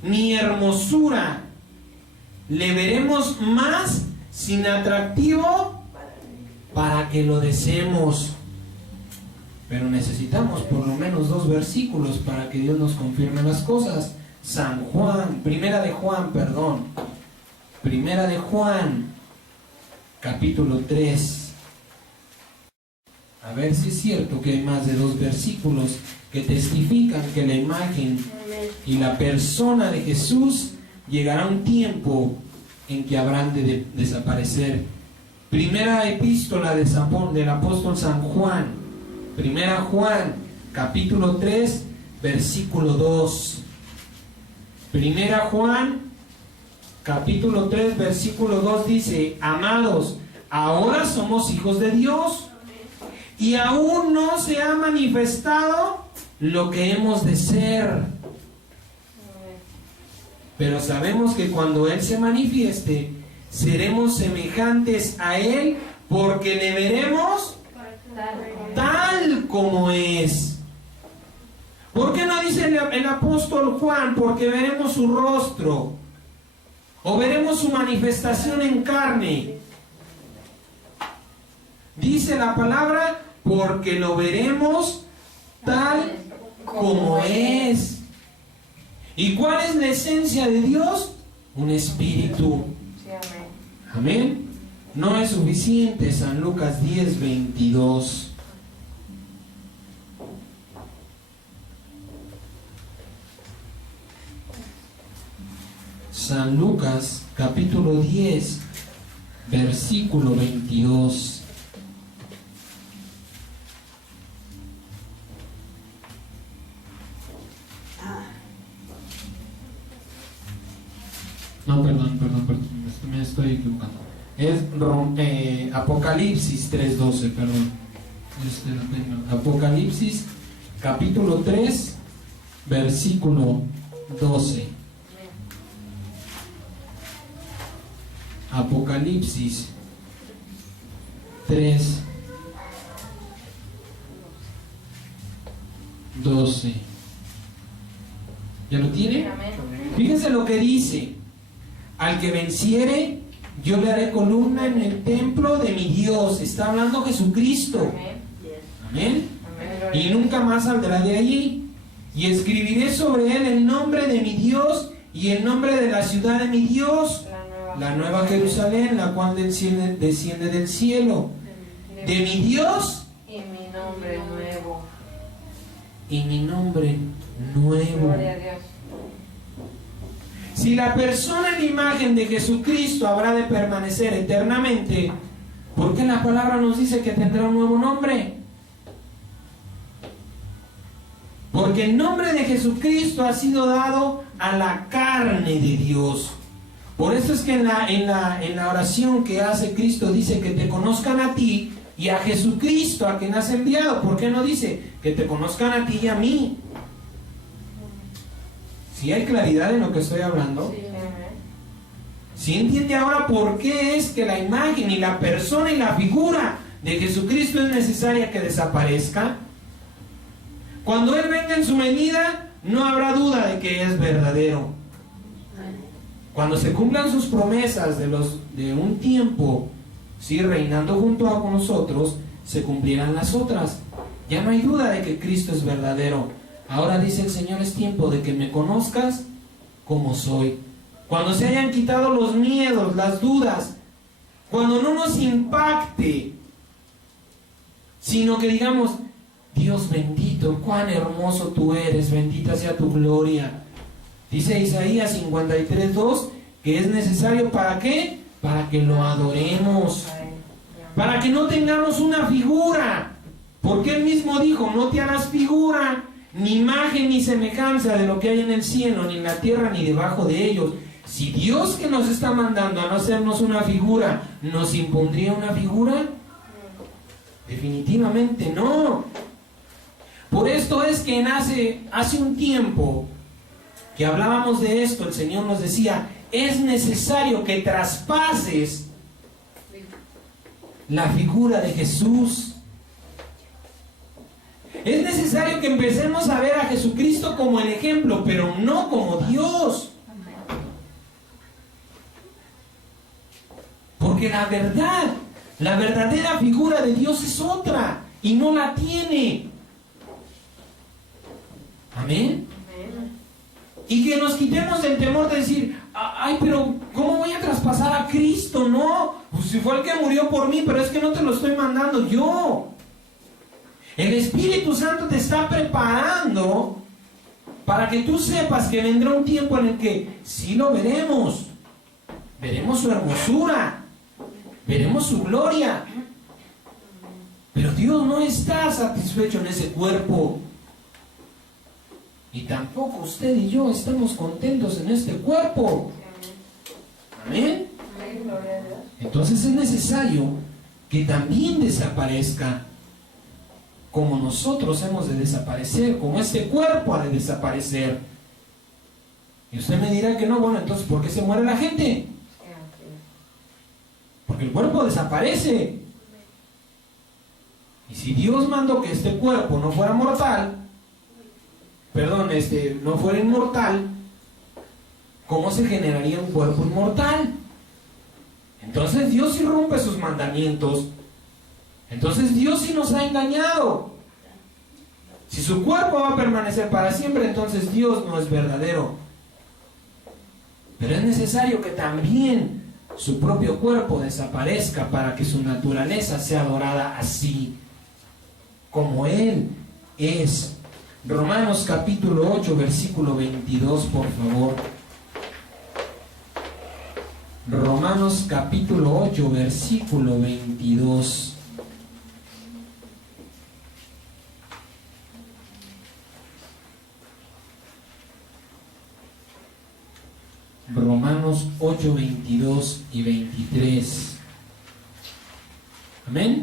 ni hermosura. Le veremos más sin atractivo para que lo deseemos. Pero necesitamos por lo menos 2 versículos para que Dios nos confirme las cosas. Primera de Juan, capítulo 3. A ver si es cierto que hay más de 2 versículos que testifican que la imagen y la persona de Jesús llegará un tiempo en que habrán de desaparecer. Primera epístola del apóstol San Juan, Primera Juan, capítulo 3, versículo 2. Primera Juan, capítulo 3, versículo 2 dice: amados, ahora somos hijos de Dios, y aún no se ha manifestado lo que hemos de ser. Pero sabemos que cuando Él se manifieste, seremos semejantes a Él, porque le veremos tal como es. ¿Por qué no dice el apóstol Juan? Porque veremos su rostro, o veremos su manifestación en carne. Dice la palabra: porque lo veremos tal como es. ¿Y cuál es la esencia de Dios? Un espíritu. Sí, amén. Amén. No es suficiente. San Lucas 10:22. San Lucas capítulo 10 versículo 22. No, perdón, me estoy equivocando. Es Apocalipsis 3:12, perdón. Apocalipsis capítulo 3 versículo 12. Apocalipsis 3, 12. ¿Ya lo tiene? Amén. Fíjense lo que dice: al que venciere, yo le haré columna en el templo de mi Dios. Está hablando Jesucristo. Amén. Amén. Y nunca más saldrá de allí. Y escribiré sobre él el nombre de mi Dios y el nombre de la ciudad de mi Dios, la nueva Jerusalén, la cual desciende del cielo, de mi Dios, y mi nombre nuevo. y mi nombre nuevo. Gloria a Dios. Si la persona en imagen de Jesucristo habrá de permanecer eternamente, ¿por qué la palabra nos dice que tendrá un nuevo nombre? Porque el nombre de Jesucristo ha sido dado a la carne de Dios. Por eso es que en la oración que hace Cristo dice: que te conozcan a ti, y a Jesucristo, a quien has enviado. ¿Por qué no dice que te conozcan a ti y a mí? ¿Sí hay claridad en lo que estoy hablando? ¿Sí entiende ahora por qué es que la imagen y la persona y la figura de Jesucristo es necesaria que desaparezca? Cuando Él venga en su venida, no habrá duda de que es verdadero. Cuando se cumplan sus promesas de un tiempo, ¿sí?, reinando junto a nosotros, se cumplirán las otras. Ya no hay duda de que Cristo es verdadero. Ahora dice el Señor, es tiempo de que me conozcas como soy. Cuando se hayan quitado los miedos, las dudas, cuando no nos impacte, sino que digamos, Dios bendito, cuán hermoso tú eres, bendita sea tu gloria. Dice Isaías 53:2 que es necesario, ¿para qué? Para que lo adoremos, para que no tengamos una figura, porque Él mismo dijo, no te harás figura, ni imagen ni semejanza de lo que hay en el cielo, ni en la tierra, ni debajo de ellos. Si Dios, que nos está mandando a no hacernos una figura, nos impondría una figura, definitivamente no. Por esto es que hace un tiempo que hablábamos de esto, el Señor nos decía, es necesario que traspases la figura de Jesús. Es necesario que empecemos a ver a Jesucristo como el ejemplo, pero no como Dios. Porque la verdadera figura de Dios es otra y no la tiene. Amén. Y que nos quitemos del temor de decir, ay, pero ¿cómo voy a traspasar a Cristo? No, pues si fue el que murió por mí, pero es que no te lo estoy mandando yo. El Espíritu Santo te está preparando para que tú sepas que vendrá un tiempo en el que sí lo veremos. Veremos su hermosura, veremos su gloria. Pero Dios no está satisfecho en ese cuerpo. Y tampoco usted y yo estamos contentos en este cuerpo. Amén. Entonces es necesario que también desaparezca, como nosotros hemos de desaparecer, como este cuerpo ha de desaparecer. Y usted me dirá que no, bueno, entonces ¿por qué se muere la gente? Porque el cuerpo desaparece. Y si Dios mandó que este cuerpo no fuera mortal, no fuera inmortal, ¿cómo se generaría un cuerpo inmortal? Entonces Dios sí rompe sus mandamientos. Entonces Dios sí nos ha engañado. Si su cuerpo va a permanecer para siempre, entonces Dios no es verdadero. Pero es necesario que también su propio cuerpo desaparezca para que su naturaleza sea adorada así como Él es. Romanos capítulo 8, versículo 22, por favor. Romanos capítulo 8, versículo 22. Romanos 8, 22 y 23. Amén.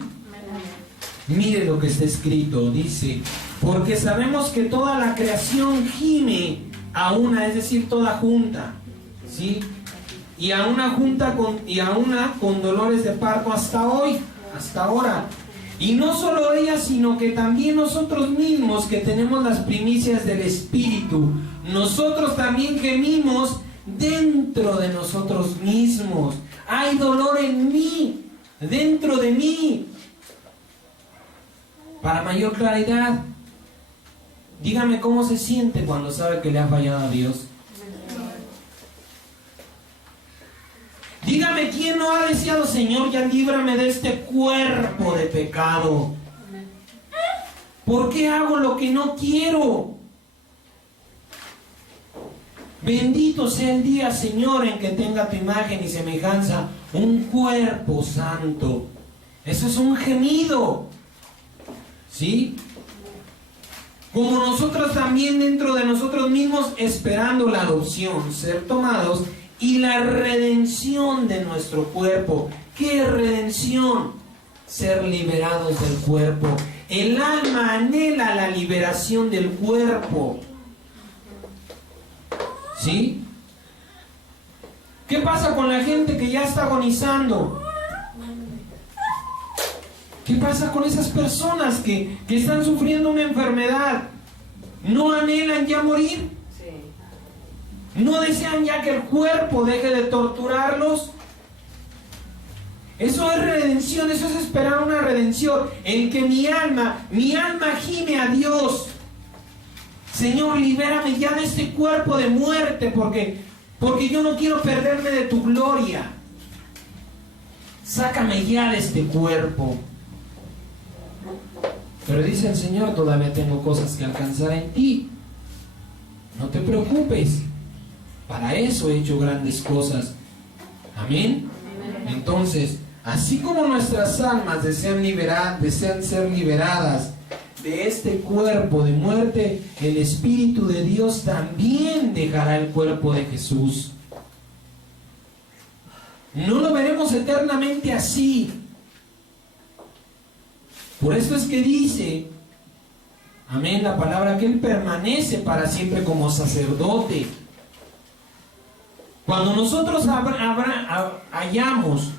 Mire lo que está escrito, dice, porque sabemos que toda la creación gime a una, es decir, toda junta, ¿sí? Y a una con dolores de parto hasta hoy, hasta ahora. Y no solo ella, sino que también nosotros mismos, que tenemos las primicias del Espíritu, nosotros también gemimos dentro de nosotros mismos. Hay dolor en mí, dentro de mí. Para mayor claridad, dígame cómo se siente cuando sabe que le ha fallado a Dios. Dígame quién no ha deseado, Señor, ya líbrame de este cuerpo de pecado. ¿Por qué hago lo que no quiero? Bendito sea el día, Señor, en que tenga tu imagen y semejanza, un cuerpo santo. Eso es un gemido. ¿Sí? Como nosotros también dentro de nosotros mismos, esperando la adopción, ser tomados, y la redención de nuestro cuerpo. ¿Qué redención? ser liberados del cuerpo. El alma anhela la liberación del cuerpo. ¿Sí? ¿Qué pasa con la gente que ya está agonizando? ¿Qué pasa con esas personas que están sufriendo una enfermedad? ¿No anhelan ya morir? ¿No desean ya que el cuerpo deje de torturarlos? Eso es redención, eso es esperar una redención en que mi alma gime a Dios. Señor, libérame ya de este cuerpo de muerte porque yo no quiero perderme de tu gloria. Sácame ya de este cuerpo. Pero dice el Señor, todavía tengo cosas que alcanzar en ti. No te preocupes. Para eso he hecho grandes cosas. Amén. Entonces, así como nuestras almas desean ser liberadas de este cuerpo de muerte, el Espíritu de Dios también dejará el cuerpo de Jesús. No lo veremos eternamente así. Por eso es que dice, amén, la palabra que Él permanece para siempre como sacerdote. Cuando nosotros hayamos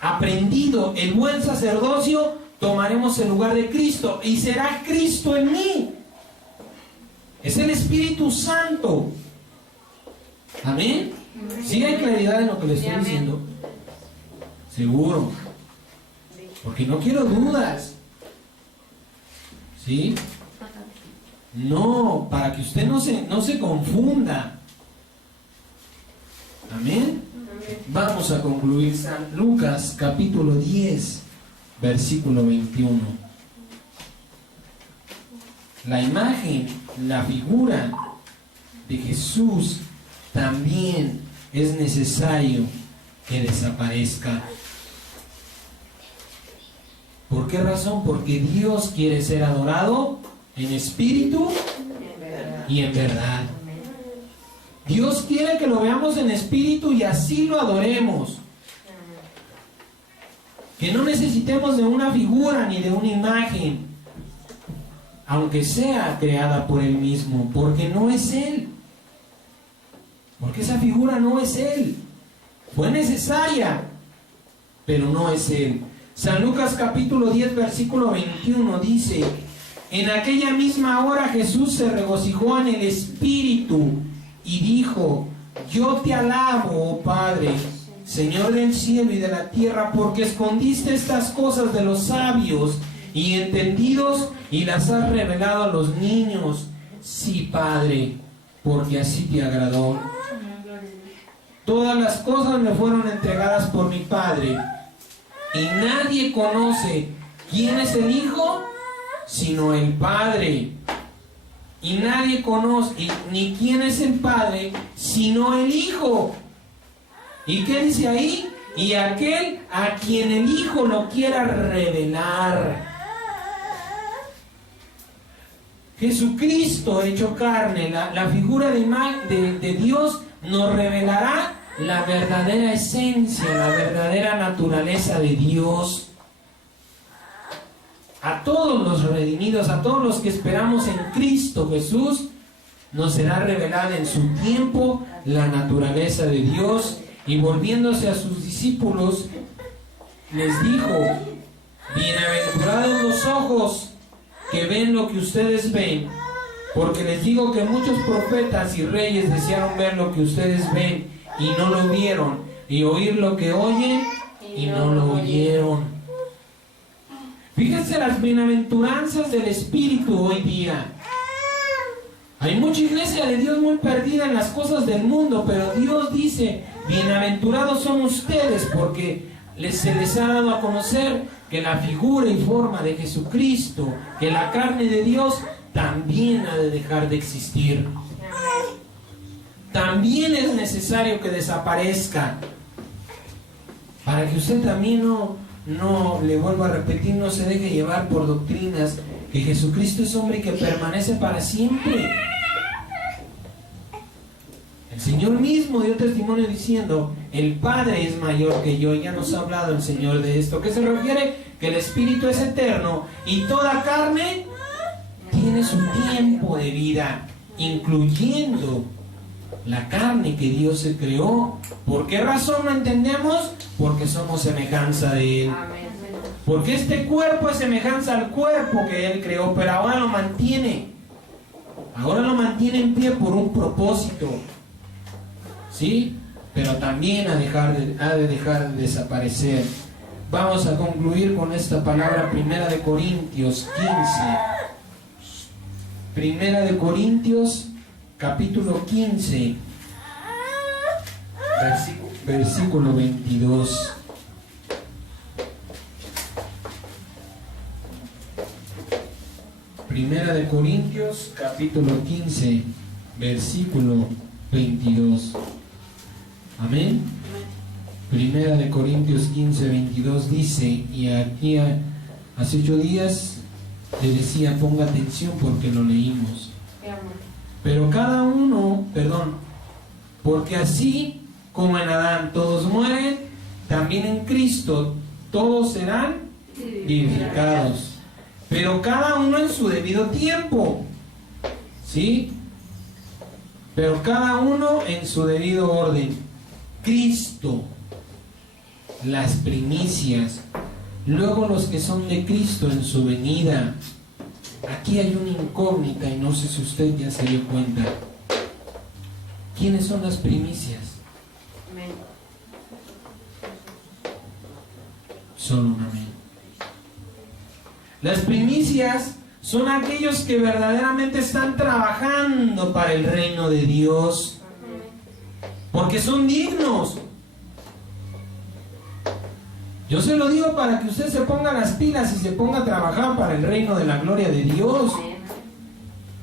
aprendido el buen sacerdocio, tomaremos el lugar de Cristo y será Cristo en mí. Es el Espíritu Santo. Amén. ¿Sí hay claridad en lo que le estoy diciendo? Seguro. Porque no quiero dudas. ¿Sí? No, para que usted no se confunda. Amén. Vamos a concluir San Lucas capítulo 10, versículo 21. La imagen, la figura de Jesús también es necesario que desaparezca. ¿Por qué razón? Porque Dios quiere ser adorado en espíritu y en verdad. Dios quiere que lo veamos en espíritu y así lo adoremos. Que no necesitemos de una figura ni de una imagen, aunque sea creada por Él mismo, porque no es Él. Porque esa figura no es Él. Fue necesaria, pero no es Él. San Lucas capítulo 10, versículo 21 dice: en aquella misma hora Jesús se regocijó en el Espíritu y dijo: yo te alabo, oh Padre, Señor del cielo y de la tierra, porque escondiste estas cosas de los sabios y entendidos y las has revelado a los niños. Sí, Padre, porque así te agradó. Todas las cosas me fueron entregadas por mi Padre, y nadie conoce quién es el Hijo sino el Padre. Y nadie conoce ni quién es el Padre sino el Hijo. ¿Y qué dice ahí? Y aquel a quien el Hijo lo quiera revelar. Jesucristo hecho carne, la figura de Dios, nos revelará la verdadera esencia, la verdadera naturaleza de Dios. A todos los redimidos, a todos los que esperamos en Cristo Jesús, nos será revelada en su tiempo la naturaleza de Dios. Y volviéndose a sus discípulos, les dijo: bienaventurados los ojos que ven lo que ustedes ven, porque les digo que muchos profetas y reyes desearon ver lo que ustedes ven y no lo vieron, y oír lo que oyen y no lo oyeron. Fíjense las bienaventuranzas del Espíritu hoy día. Hay mucha iglesia de Dios muy perdida en las cosas del mundo, pero Dios dice: bienaventurados son ustedes, porque se les ha dado a conocer que la figura y forma de Jesucristo, que la carne de Dios, también ha de dejar de existir. También es necesario que desaparezca, para que usted también no, le vuelvo a repetir, no se deje llevar por doctrinas que Jesucristo es hombre y que permanece para siempre. El Señor mismo dio testimonio diciendo, el Padre es mayor que yo. Ya nos ha hablado el Señor de esto. ¿Qué se refiere? Que el Espíritu es eterno y toda carne tiene su tiempo de vida, incluyendo la carne que Dios se creó. ¿Por qué razón no entendemos? Porque somos semejanza de Él. Porque este cuerpo es semejanza al cuerpo que Él creó, pero ahora lo mantiene. Ahora lo mantiene en pie por un propósito. ¿Sí? Pero también ha de dejar de desaparecer. Vamos a concluir con esta palabra, 1 Corintios 15. 1 Corintios capítulo 15, versículo 22. Primera de Corintios capítulo 15, versículo 22. Amén. Primera de Corintios 15, 22 dice, y aquí hace 8 días le decía, ponga atención porque lo leímos. Pero cada uno, porque así como en Adán todos mueren, también en Cristo todos serán vivificados. Pero cada uno en su debido tiempo. ¿Sí? Pero cada uno en su debido orden. Cristo, las primicias, luego los que son de Cristo en su venida. Aquí hay una incógnita y no sé si usted ya se dio cuenta. ¿Quiénes son las primicias? Amén. Solo un amén. Las primicias son aquellos que verdaderamente están trabajando para el reino de Dios, porque son dignos. Yo se lo digo para que usted se ponga las pilas y se ponga a trabajar para el reino de la gloria de Dios.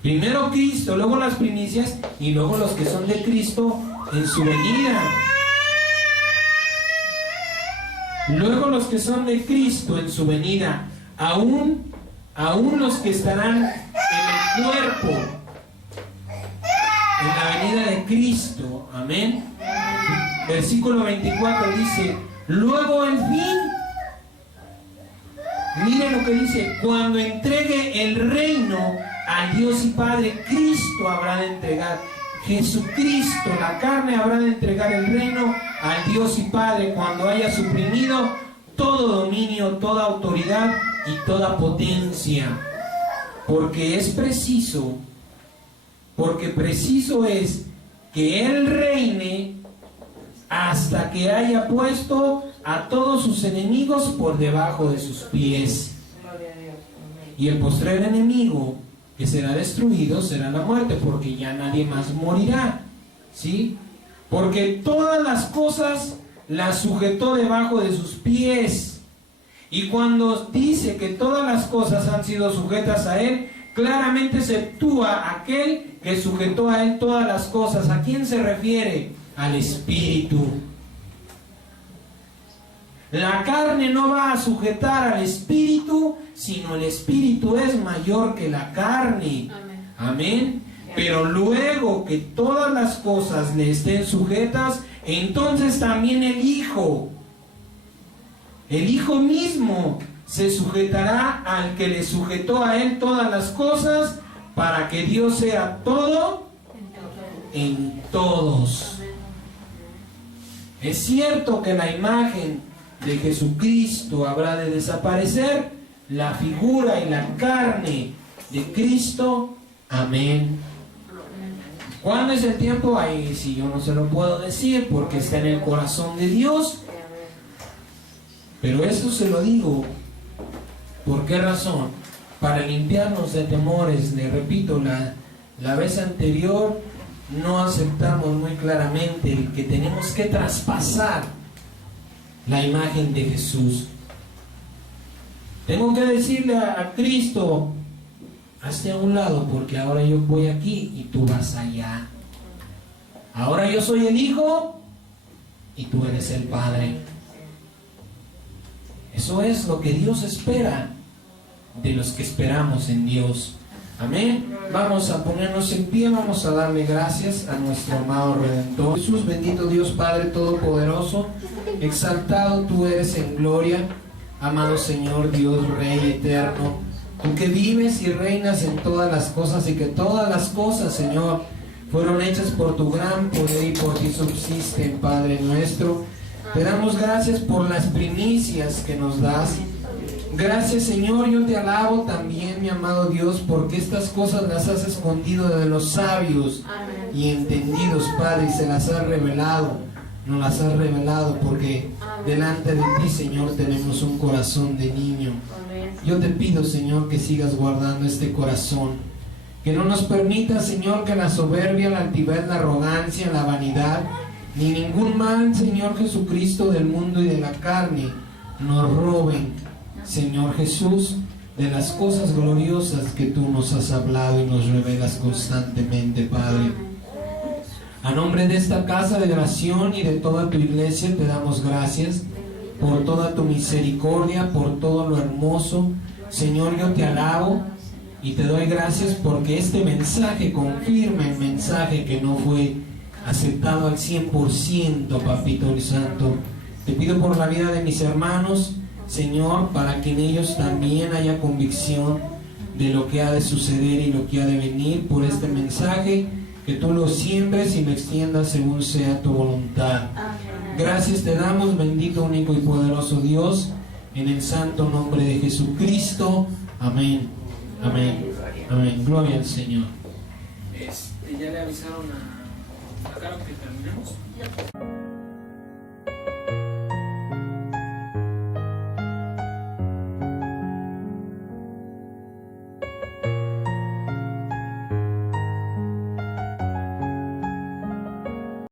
Primero Cristo, luego las primicias y luego los que son de Cristo en su venida. Luego los que son de Cristo en su venida. Aún los que estarán en el cuerpo, en la venida de Cristo. Amén. Versículo 24 dice, luego el fin. Mire lo que dice, cuando entregue el reino al Dios y Padre, Cristo habrá de entregar. Jesucristo, la carne, habrá de entregar el reino al Dios y Padre cuando haya suprimido todo dominio, toda autoridad y toda potencia, porque preciso es que Él reine hasta que haya puesto a todos sus enemigos por debajo de sus pies. Y el postrer enemigo que será destruido será la muerte, porque ya nadie más morirá, ¿sí? Porque todas las cosas las sujetó debajo de sus pies. Y cuando dice que todas las cosas han sido sujetas a Él, claramente se actúa aquel que sujetó a Él todas las cosas. ¿A quién se refiere? Al Espíritu. La carne no va a sujetar al Espíritu, sino el Espíritu es mayor que la carne. Amén. Pero luego que todas las cosas le estén sujetas, entonces también el Hijo mismo se sujetará al que le sujetó a Él todas las cosas, para que Dios sea todo en todos. Es cierto que la imagen de Jesucristo habrá de desaparecer, la figura y la carne de Cristo. Amén. ¿Cuándo es el tiempo? Ahí sí yo no se lo puedo decir porque está en el corazón de Dios. Pero eso se lo digo, ¿por qué razón? Para limpiarnos de temores. Le repito, la vez anterior no aceptamos muy claramente el que tenemos que traspasar la imagen de Jesús. Tengo que decirle a Cristo, hazte a un lado porque ahora yo voy aquí y tú vas allá. Ahora yo soy el Hijo y tú eres el Padre. Eso es lo que Dios espera de los que esperamos en Dios. Amén. Vamos a ponernos en pie, vamos a darle gracias a nuestro amado Redentor. Jesús, bendito Dios Padre Todopoderoso, exaltado tú eres en gloria, amado Señor Dios Rey eterno, tú que vives y reinas en todas las cosas y que todas las cosas, Señor, fueron hechas por tu gran poder y por ti subsisten, Padre nuestro. Te damos gracias por las primicias que nos das. Gracias, Señor, yo te alabo también, mi amado Dios, porque estas cosas las has escondido de los sabios y entendidos, Padre, y se las has revelado. Nos las has revelado porque delante de ti, Señor, tenemos un corazón de niño. Yo te pido, Señor, que sigas guardando este corazón. Que no nos permita, Señor, que la soberbia, la altivez, la arrogancia, la vanidad, ni ningún mal, Señor Jesucristo, del mundo y de la carne, nos roben, Señor Jesús, de las cosas gloriosas que tú nos has hablado y nos revelas constantemente, Padre. A nombre de esta casa de oración y de toda tu iglesia te damos gracias por toda tu misericordia, por todo lo hermoso. Señor, yo te alabo y te doy gracias porque este mensaje confirma el mensaje que no fue aceptado al 100%, Papito Santo. Te pido por la vida de mis hermanos, Señor, para que en ellos también haya convicción de lo que ha de suceder y lo que ha de venir por este mensaje, que tú lo siembres y lo extiendas según sea tu voluntad. Gracias te damos, bendito, único y poderoso Dios, en el santo nombre de Jesucristo. Amén. Amén. Amén. Gloria al Señor. Ya le avisaron a Caro que terminamos.